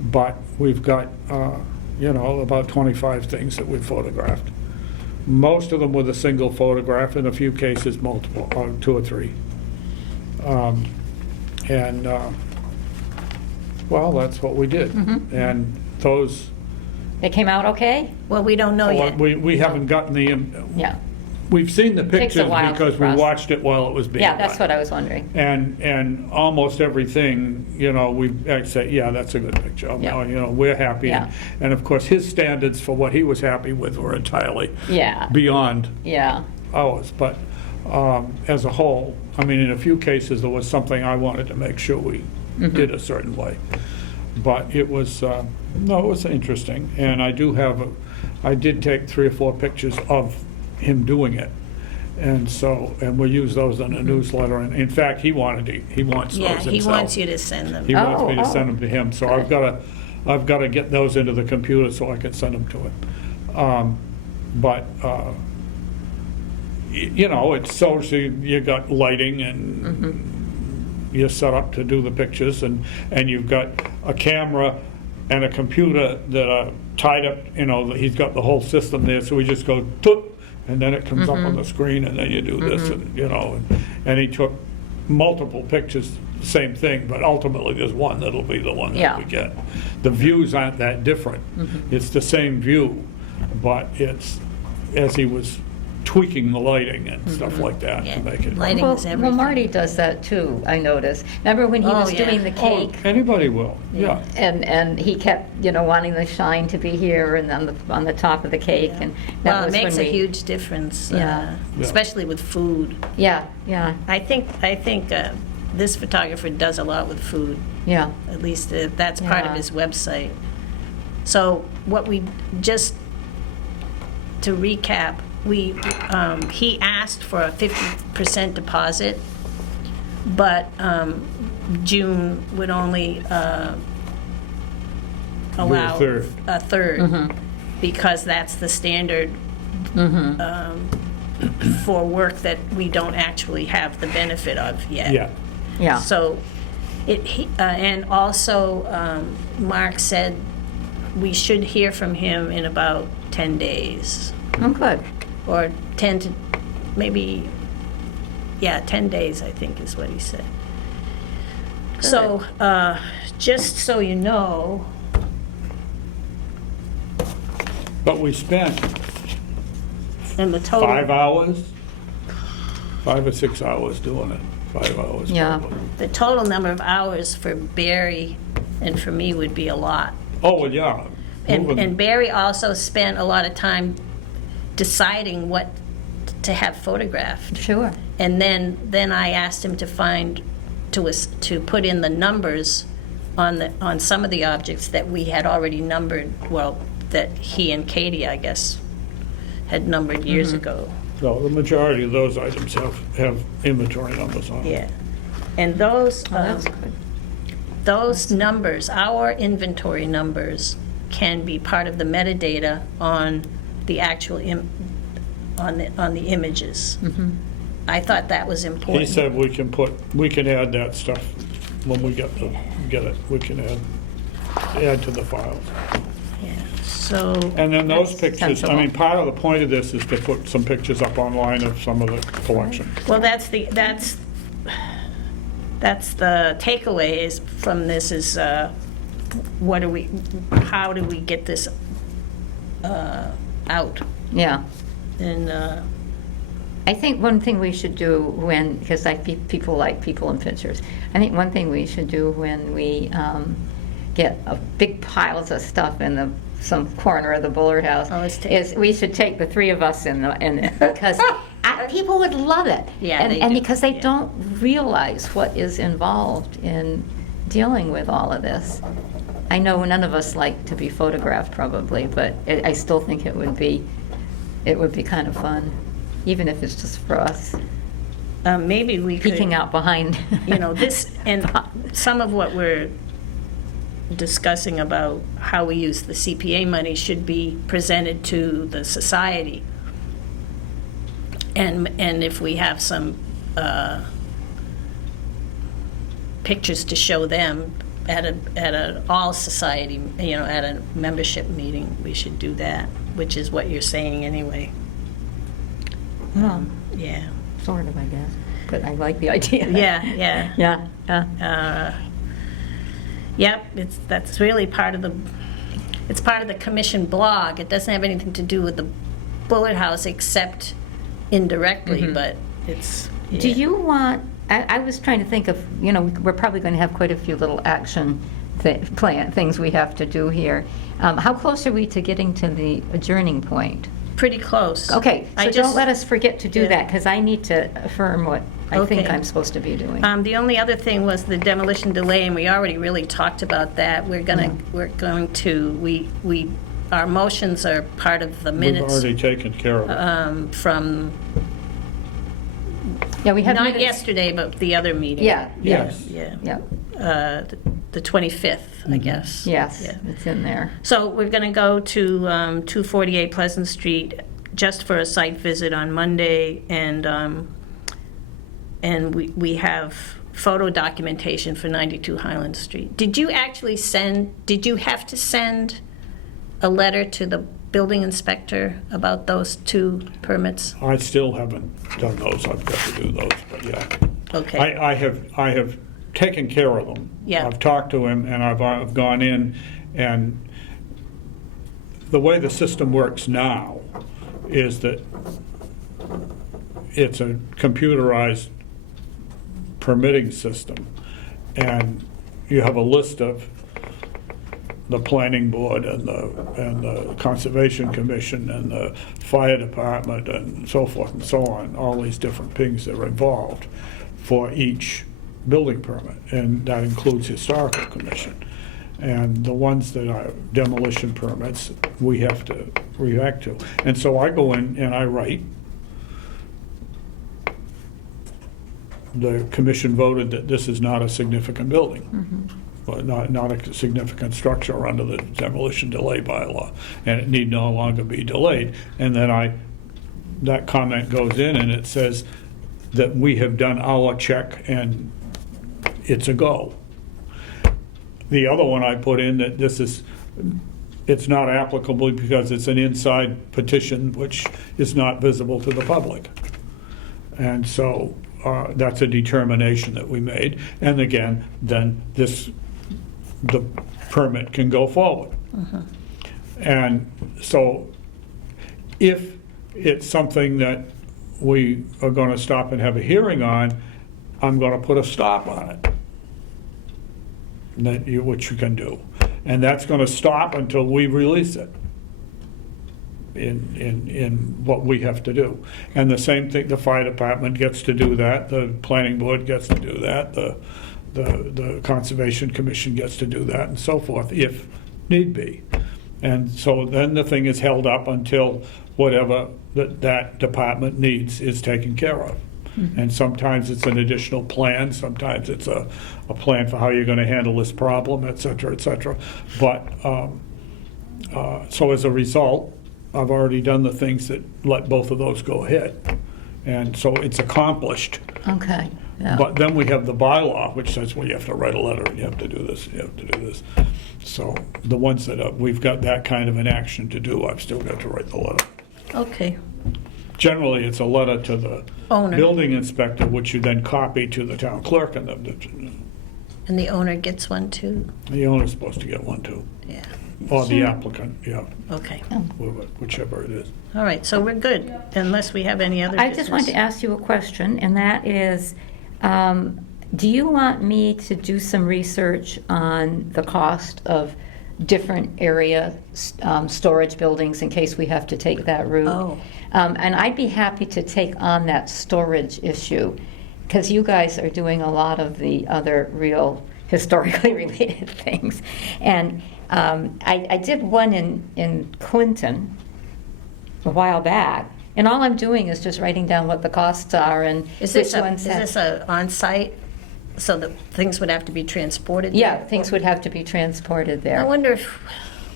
But we've got, about 25 things that we've photographed. Most of them with a single photograph, in a few cases multiple, 2 or 3. Well, that's what we did. And those, They came out okay? Well, we don't know yet. we haven't gotten the, Yeah. we've seen the Takes a pictures while because to we process. watched it while it was being Yeah, that's done. what I was wondering. And almost everything, I'd say, yeah, that's a good picture. Yeah. We're happy. Yeah. And of course, his standards for what he was happy with were entirely Yeah, beyond yeah, ours. But as a whole, I mean, in a few cases, there was something I wanted to make sure we did a certain way. But it was, it was interesting. And I did take 3 or 4 pictures of him doing it. And we'll use those in a newsletter. And in fact, he wants those Yeah, himself. he wants you to send them. He wants me to Oh, send them to him, so I've got to get those into the computer so I can send them to him. It's so you got lighting and you're set up to do the pictures, and you've got a camera and a computer that are tied up, he's got the whole system there, so we just go, toot, and then it comes up on the screen, and then you do this, and he took multiple pictures, same thing, but ultimately there's one that'll be the one that Yeah. we get. The views aren't that different. It's the same view, but it's, as he was tweaking the lighting and stuff like that Yeah, to make it. lighting. is well, everything. Marty does that too, I noticed. Remember when he Oh, was yeah. doing the Oh, cake? anybody will, yeah. And he kept, wanting the shine to be here and on the top of the cake, and that Well, it was when makes a we. huge difference, Yeah. especially with food. Yeah, yeah, I think this photographer does a lot with food. yeah, At least that's part of Yeah. his website. So what we just, to recap, he asked for a 50% deposit, but June would only allow third. a third, because that's the standard for work that we don't actually have the benefit of yet. Yeah, yeah. So, and also, Mark said we should hear from him in about 10 days, Oh, good. or 10 to, maybe, 10 days, I think is what he said. So, just so you know, but we spent and the total. 5 hours, 5 or 6 hours doing it, 5 hours. Yeah. probably. The total number of hours for Barry and for me would be a lot. Oh, well, yeah. And Barry also spent a lot of time deciding what to have photographed. Sure. And then I asked him to to put in the numbers on some of the objects that we had already numbered, well, that he and Katie, I guess, had numbered years ago. So the majority of those items have inventory numbers on them. Yeah. And those, Oh, that's good. those numbers, our inventory numbers, can be part of the metadata on the actual, on the images. I thought that was important. He said we can add that stuff when we get it. We can add to the files. Yeah. So, And then those That's pictures, I sensible. mean, part of the point of this is to put some pictures up online of some of the collection. well, that's the takeaways from this is, how do we get this out. Yeah. And, I think one thing we should do because people like people in pictures, I think one thing we should do when we get a big piles of stuff in some corner of the Bullard House is we should take the three of us in because people would love it. Yeah, and, they and do. because they Yeah. don't realize what is involved in dealing with all of this. I know none of us like to be photographed probably, but I still think it would be kind of fun, even if it's just for us maybe we could. peeking out behind. This, and some of what we're discussing about how we use the CPA money should be presented to the society. And if we have some pictures to show them at a all society, at a membership meeting, we should do that, which is what you're saying anyway. Well, Yeah. sort of, I guess. But I like the idea. Yeah. Yeah. Yep, that's really part of the commission blog. It doesn't have anything to do with the Bullard House except indirectly, but it's. Yeah. Do you want, I was trying to think of, we're probably going to have quite a few little action things we have to do here. How close are we to getting to the adjourning point? Pretty close. Okay, so don't let us forget to do Yeah. that, because I need to affirm what I think Okay. I'm supposed to be doing. The only other thing was the demolition delay, and we already really talked about that. Our motions are part of the We've minutes already taken care of it. from, Yeah, we have not minutes. yesterday, but the other meeting. Yeah, Yes. Yeah. yeah, The 25th, I guess. yes, Yeah. it's in there. So we're going to go to 248 Pleasant Street just for a site visit on Monday, and we have photo documentation for 92 Highland Street. Did you have to send a letter to the building inspector about those two permits? I still haven't done those. I've got to do those, but yeah. Okay. I have taken care of them. Yeah. I've talked to him, and I've gone in, and the way the system works now is that it's a computerized permitting system, and you have a list of the planning board and the conservation commission and the fire department and so forth and so on, all these different things that are involved for each building permit, and that includes historical commission. And the ones that are demolition permits, we have to react to. And so I go in and I write, the commission voted that this is not a significant building. Well, not a significant structure under the demolition delay bylaw, and it need no longer be delayed. And then that comment goes in and it says that we have done our check and it's a go. The other one I put in that it's not applicable because it's an inside petition which is not visible to the public. And so that's a determination that we made. And again, then the permit can go forward. And so if it's something that we are going to stop and have a hearing on, I'm going to put a stop on it, which you can do. And that's going to stop until we release it in what we have to do. And the same thing, the fire department gets to do that, the planning board gets to do that, the Conservation Commission gets to do that, and so forth, if need be. And so then the thing is held up until whatever that department needs is taken care of. And sometimes it's an additional plan, sometimes it's a plan for how you're going to handle this problem, et cetera, et cetera. But, so as a result, I've already done the things that let both of those go ahead. And so it's accomplished. Okay, yeah. But then we have the bylaw, which says, well, you have to write a letter, and you have to do this, you have to do this. So the ones that we've got that kind of an action to do, I've still got to write the letter. Okay. Generally, it's a letter to the Owner. building inspector, which you then copy to the town clerk, and And the owner gets one too? the owner's supposed to get one too. Yeah. Or the applicant, yeah, Okay, whichever it is. all right, so we're good, unless we have any other I business. just wanted to ask you a question, and that is, do you want me to do some research on the cost of different area storage buildings in case we have to take that route? Oh. And I'd be happy to take on that storage issue, because you guys are doing a lot of the other real historically related things. And I did one in Clinton a while back, and all I'm doing is just writing down what the costs are and Is which this a, ones is have. this a on-site, so that things would have to be transported? Yeah, there? things would have to be transported there. I wonder if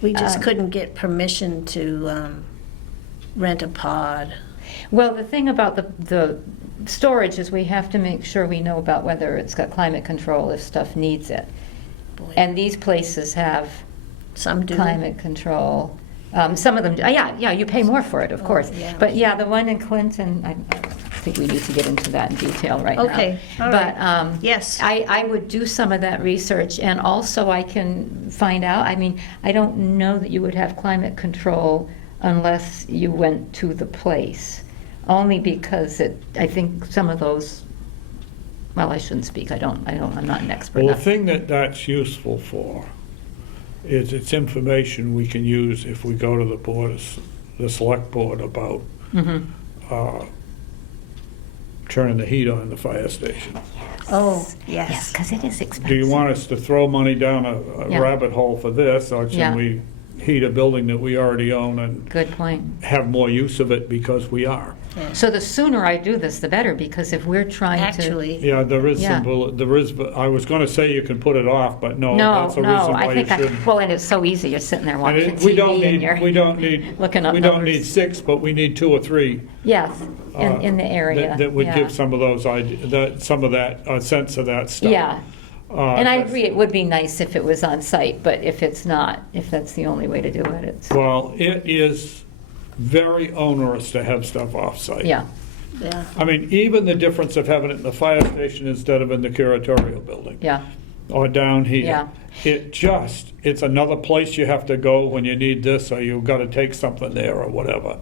we just Um, couldn't get permission to rent a pod. Well, the thing about the storage is we have to make sure we know about whether it's got climate control if stuff needs it. Boy, And these places have some do. climate control. Some of them, yeah, you pay more for it, of course. yeah. But yeah, the one in Clinton, I think we need to get into that in detail right now. Okay, all But right. Yes. I would do some of that research, and also I can find out, I mean, I don't know that you would have climate control unless you went to the place, only because I think some of those, well, I shouldn't speak, I'm not an expert. Well, the enough. thing that's useful for is it's information we can use if we go to the select board about Mhm. turning the heat on in the fire station. Oh, Yes, yes. because it is expensive. Do you want us to throw money down a Yeah. rabbit hole for this, or Yeah. can we heat a building that we already own and Good point. have more use of it because we are? So the sooner I do this, the better, because if we're trying to. Actually, Yeah, there is Yeah. I was gonna say you can put it off, but no, No, that's a reason no, why I you think shouldn't. well, and it's so easy, you're sitting there And watching we don't TV and need, you're. we don't need, looking up we don't numbers. need 6, but we need 2 or 3. Yes, in the area. That would yeah. give some of those, some of that, a sense of that stuff. Yeah, and I that's- agree, it would be nice if it was on site, but if it's not, if that's the only way to do it, it's, Well, it is very onerous to have stuff off-site. yeah. yeah. I mean, even the difference of having it in the fire station instead of in the curatorial building. Yeah, Or down here. Yeah. It's another place you have to go when you need this, or you've got to take something there or whatever.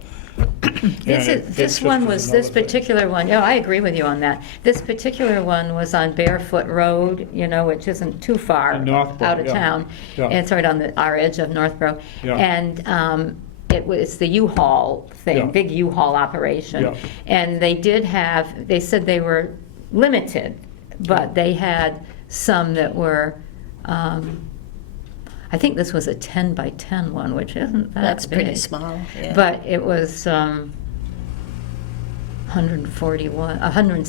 This one was, this particular one, yeah, I agree with you on that. This particular one was on Barefoot Road, which isn't too far In Northborough, out of yeah. town. Yeah. It's right on our edge of Northborough. Yeah. And it was the U-Haul thing, Yeah. big U-Haul operation. Yeah. And they said they were limited, but they had some that were, I think this was a 10 by 10 one, which isn't that That's pretty big. small, yeah. But it was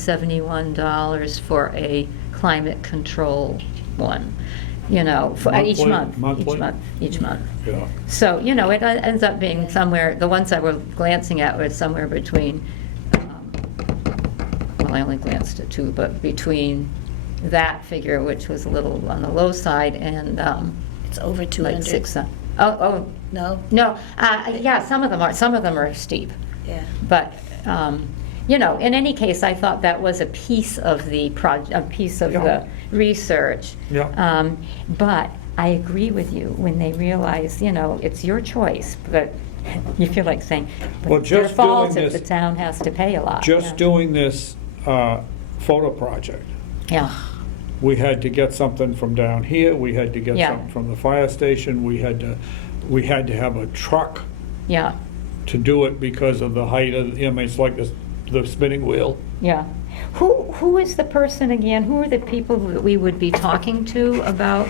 $171 for a climate control one, for each Monthly? month. Each month. Yeah. So, it ends up being somewhere, the ones I were glancing at was somewhere between, well, I only glanced at 2, but between that figure, which was a little on the low side, and It's over 200. like 6. Oh, No? no, yeah, some of them are steep. Yeah. But, in any case, I thought that was a piece of the Yeah. research. Yeah. But I agree with you, when they realize, it's your choice, but you feel like saying, Well, but it's their just fault doing if the this- town has to pay a lot. Just yeah. doing this photo project, Yeah, we had to get something from down here, we had to get Yeah. something from the fire station, we had to have a truck yeah, to do it because of the height of, it's like the spinning wheel. yeah. Who is the person again, who are the people that we would be talking to about,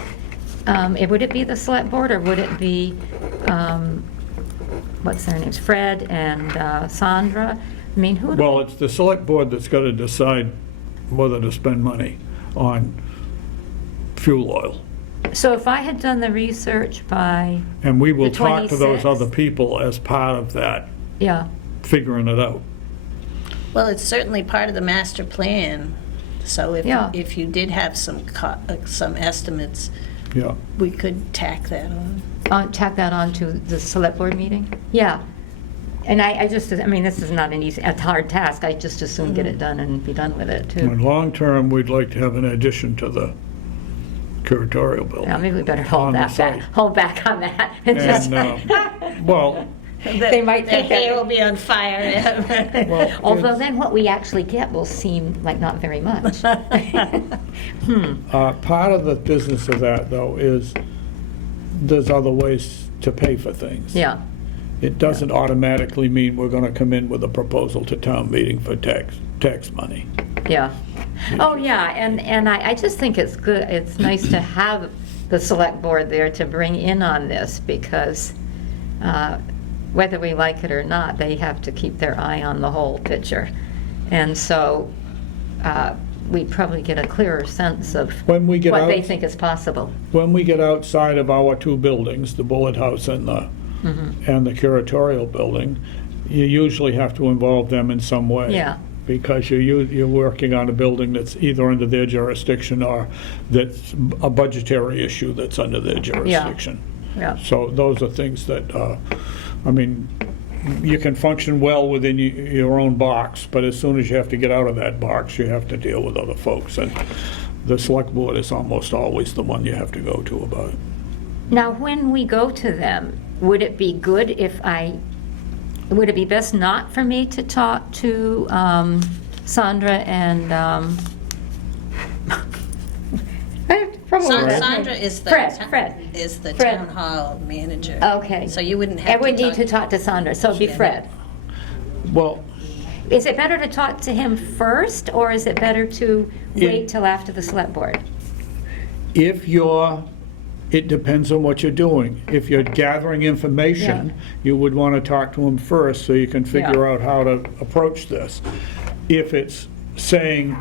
would it be the select board, or would it be, what's their names, Fred and Sandra? I mean, who? Well, it's the select board that's got to decide whether to spend money on fuel oil. So if I had done the research by, And we will The talk to those 26th? other people as part of that, yeah, figuring it out. Well, it's certainly part of the master plan, so Yeah. if you did have some estimates, Yeah. we could tack that on. tack that on to the select board meeting? Yeah. And I just, this is not a hard task, I just as soon get it done and be done with it, too. And long-term, we'd like to have an addition to the curatorial building. Now, maybe we better On hold the that back, site. hold back on that. and just- Well, They might Their think that- hair will be on fire. well, Although it's- then what we actually get will seem like not very much. part of the business of that, though, is there's other ways to pay for things. Yeah, It doesn't automatically mean we're going to come in with a proposal to town meeting for tax money. yeah. Oh, yeah, and I just think it's good, it's nice to have the select board there to bring in on this, because whether we like it or not, they have to keep their eye on the whole picture. And so we probably get a clearer sense of When we get what they out, think is possible. when we get outside of our two buildings, the Bullet House and the curatorial building, you usually have to involve them in some way. Yeah. Because you're working on a building that's either under their jurisdiction or that's a budgetary issue that's under their jurisdiction. Yeah, So those are things that, I mean, you can function well within your own box, but as soon as you have to get out of that box, you have to deal with other folks. And the select board is almost always the one you have to go to about it. now when we go to them, would it be good if would it be best not for me to talk to Sandra and, Sandra is the Fred. is the Fred. town hall manager. Okay. So you wouldn't I have would to need to talk to Sandra, so it'd be Yeah. Fred. Well, Is it better to talk to him first, or is it better to wait till after the select board? it depends on what you're doing. If you're gathering information, Yeah. you would want to talk to them first so you can figure Yeah. out how to approach this. If it's saying,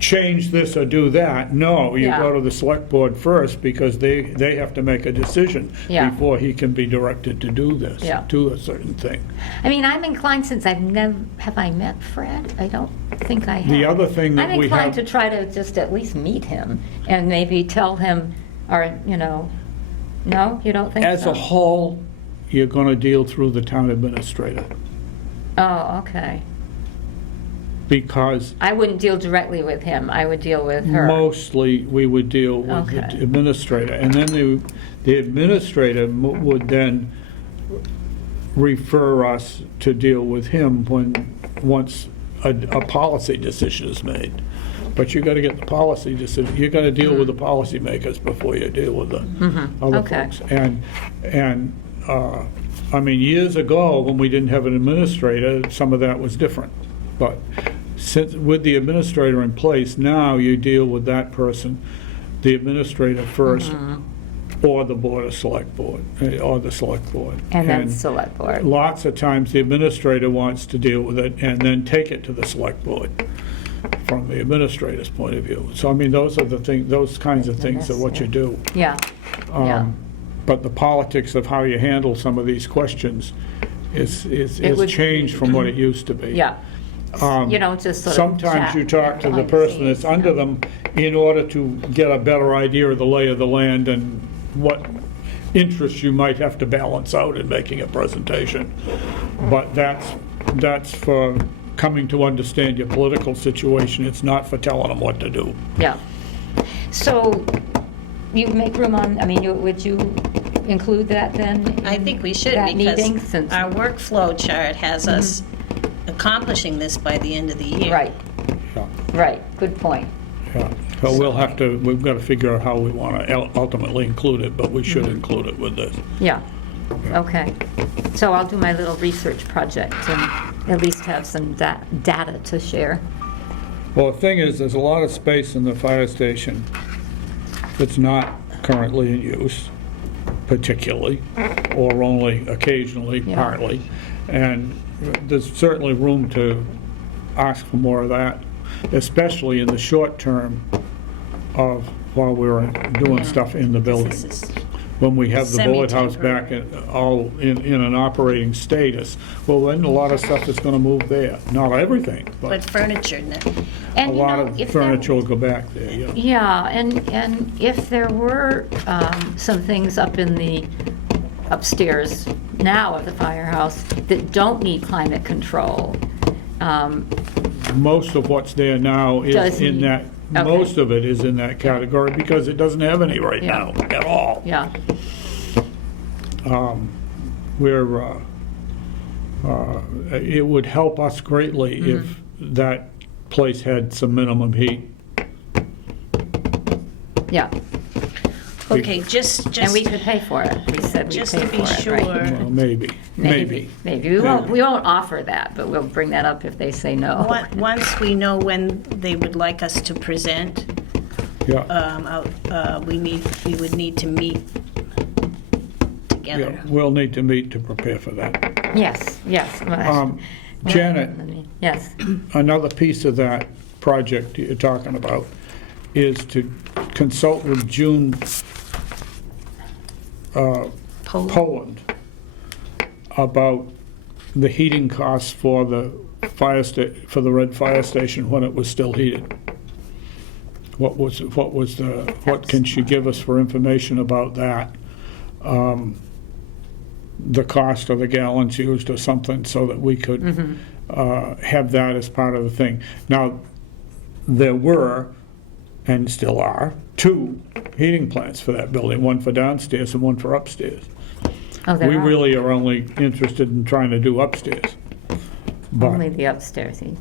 change this or do that, no, you Yeah. go to the select board first because they have to make a decision Yeah. before he can be directed to do this, Yeah. do a certain thing. I mean, I'm inclined, since have I met Fred? I don't think I have. The other thing that I'm we inclined have- to try to just at least meet him and maybe tell him, or, no, you don't think so? As a whole, you're going to deal through the town administrator Oh, okay. because I wouldn't deal directly with him, I would deal with her. mostly we would deal with Okay. the administrator. And then the administrator would then refer us to deal with him once a policy decision is made. But you got to get the policy decision, you got to deal with the policymakers before you deal with the other Okay. folks. And I mean, years ago, when we didn't have an administrator, some of that was different. But since, with the administrator in place, now you deal with that person, the administrator first, or the board of select board, or the select board. And then select board. Lots of times, the administrator wants to deal with it and then take it to the select board from the administrator's point of view. So, I mean, those are the things, those kinds of things are what you do. Yeah, yeah. But the politics of how you handle some of these questions is It would- changed from what it used to be. Yeah. You don't just sort of Sometimes chat you talk to the behind person scenes, that's under them in order to get a better idea of the lay of the land and what interests you might have to balance out in making a presentation. But that's for coming to understand your political situation. It's not for telling them what to do. Yeah. So you make room on, I mean, would you include that then? I think we should, That meeting, because since- our workflow chart has us accomplishing this by the end of the year. Right, Yeah, right, good point. yeah. So we've got to figure out how we want to ultimately include it, but we should include it with this. Yeah, okay. So I'll do my little research project and at least have some data to share. Well, the thing is, there's a lot of space in the fire station that's not currently in use, particularly, or only occasionally, Yeah. partly. And there's certainly room to ask for more of that, especially in the short term of while we're doing stuff in the building. This is- When we have the bullet house back Semi-temporary. all in an operating status, well, then a lot of stuff is going to move there. Not everything, But but furniture, no. a And you lot know, of if there- furniture will go back there, yeah. Yeah, and if there were some things up in the upstairs now of the firehouse that don't need climate control, Most of what's there now is Does in need- that most of it is in that category because it doesn't have any right Yeah. now at all. Yeah, We're, it would help us greatly if that place had some minimum heat. yeah. Okay, just. And we could pay for it. We said we'd Just pay to for be it, sure. right? Well, maybe. Maybe. We won't offer that, but we'll bring that up if they say no. Once we know when they would like us to present, Yeah, we would need to meet yeah, together. we'll need to meet to prepare for that. Yes, yes. Janet, Yes, another piece of that project you're talking about is to consult with June Poland about the heating costs for the for the red fire station when it was still heated. What can she give us for information about that? The cost of the gallons used or something, so that we could have that as part of the thing. Now, there were, and still are, 2 heating plants for that building, one for downstairs and one for upstairs. oh, there We are really are only interested in trying to do upstairs. only But, the upstairs. We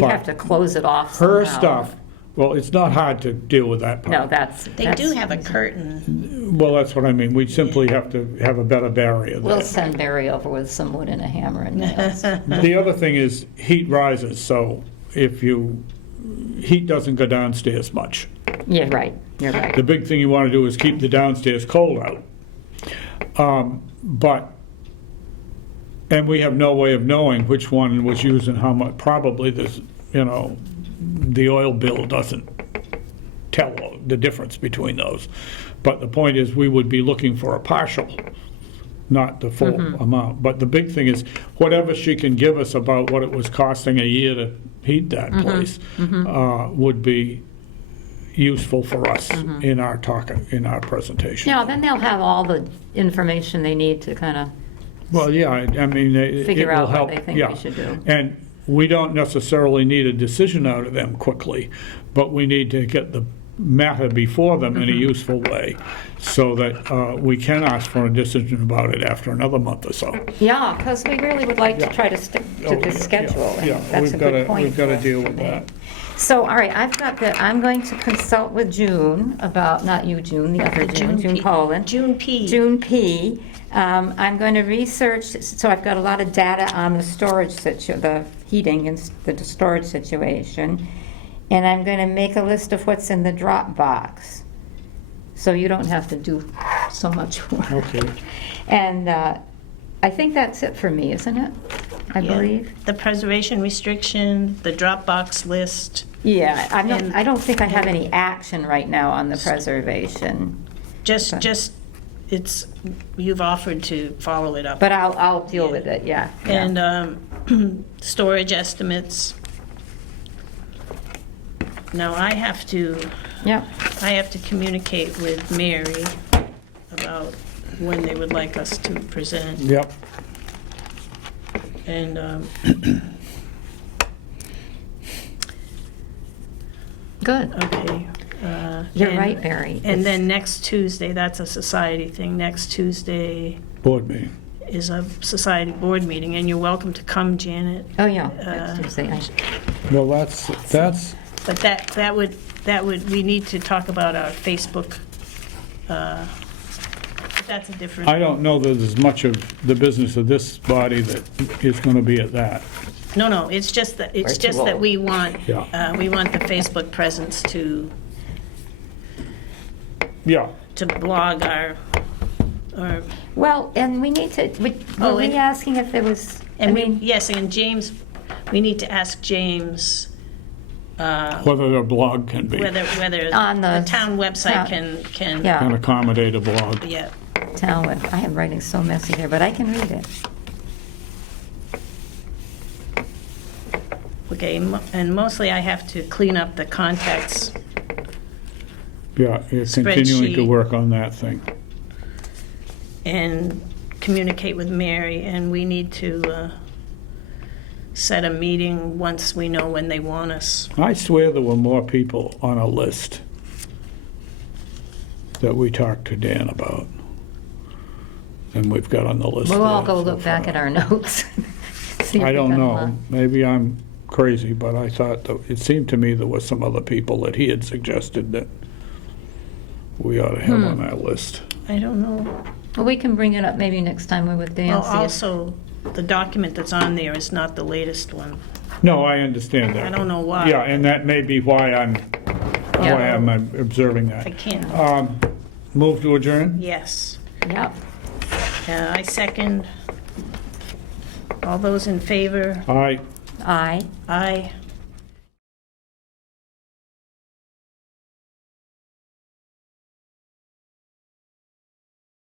but have to close it off her somehow. stuff, well, it's not hard to deal with that part. No, that's. They do have a curtain. Well, that's what I mean, we simply have to have a better barrier We'll there. send Barry over with some wood and a hammer and nails. The other thing is heat rises, so if heat doesn't go downstairs much. Yeah, right, you're The right. big thing you want to do is keep the downstairs cold out. And we have no way of knowing which one was using how much. Probably this, the oil bill doesn't tell the difference between those. But the point is, we would be looking for a partial, not the full amount. But the big thing is, whatever she can give us about what it was costing a year to heat that place would be useful for us in our presentation. Yeah, then they'll have all the information they need to kind of, Well, yeah, I mean, it Figure will out what help. they think we Yeah. should do. And we don't necessarily need a decision out of them quickly, but we need to get the matter before them in a useful way so that we can ask for a decision about it after another month or so. yeah, because we really would like to try to stick to Oh, this yeah, schedule. and yeah, That's a good point. We've got to for deal us with to make. that. So, all right, I've got that, I'm going to consult with June about, not you, June, the other June, June P. Poland. June P. June P. I'm going to research, so I've got a lot of data on the storage the heating and the storage situation. And I'm going to make a list of what's in the Dropbox, so you don't have to do so much work. Okay. And I think that's it for me, isn't it? I Yeah. believe. The preservation restriction, the Dropbox list, Yeah, And- I don't think I have any action right now on the preservation, just, you've offered to follow it up. but I'll deal with it, yeah. yeah. And storage estimates. Now, I have to Yeah, communicate with Mary about when they would like us to present. Yep. And good. okay. You're and- right, Mary. And It's- then next Tuesday, that's a society thing. Next Tuesday Board meeting. is a society board meeting, and you're welcome to come, Janet. Oh, yeah, that's Tuesday. Well, that's, But that would, we need to talk about our Facebook, but that's a different. I don't know that there's much of the business of this body that is going to be at that. No, it's just that, Virtual. we want, Yeah. we want the Facebook presence to Yeah. blog our, Well, and we need to, were Oh, we and- asking if there was, I and we, mean, yes, and James, we need to ask James Whether the blog can be, whether On the the town website town- can, can yeah, accommodate a blog. yeah. town web. I am writing so messy here, but I can read it. Okay, and mostly I have to clean up the contacts Yeah, you're continuing to Spreadsheet. work on that thing. and communicate with Mary, and we need to set a meeting once we know when they want us. I swear there were more people on a list that we talked to Dan about than we've got on the list. We'll all there go so look back far. at our notes. See if I we don't got a know. lot. Maybe I'm crazy, but I thought, it seemed to me there were some other people that he had suggested that we ought to have on our list. I don't know. Well, we can bring it up maybe next time we're with Dan. Well, see if- also, the document that's on there is not the latest one. No, I understand that. I don't know why. Yeah, and that may be why I'm observing I that. can't. Move to adjourn? Yes. Yeah. I second. All those in favor? Aye. Aye. Aye.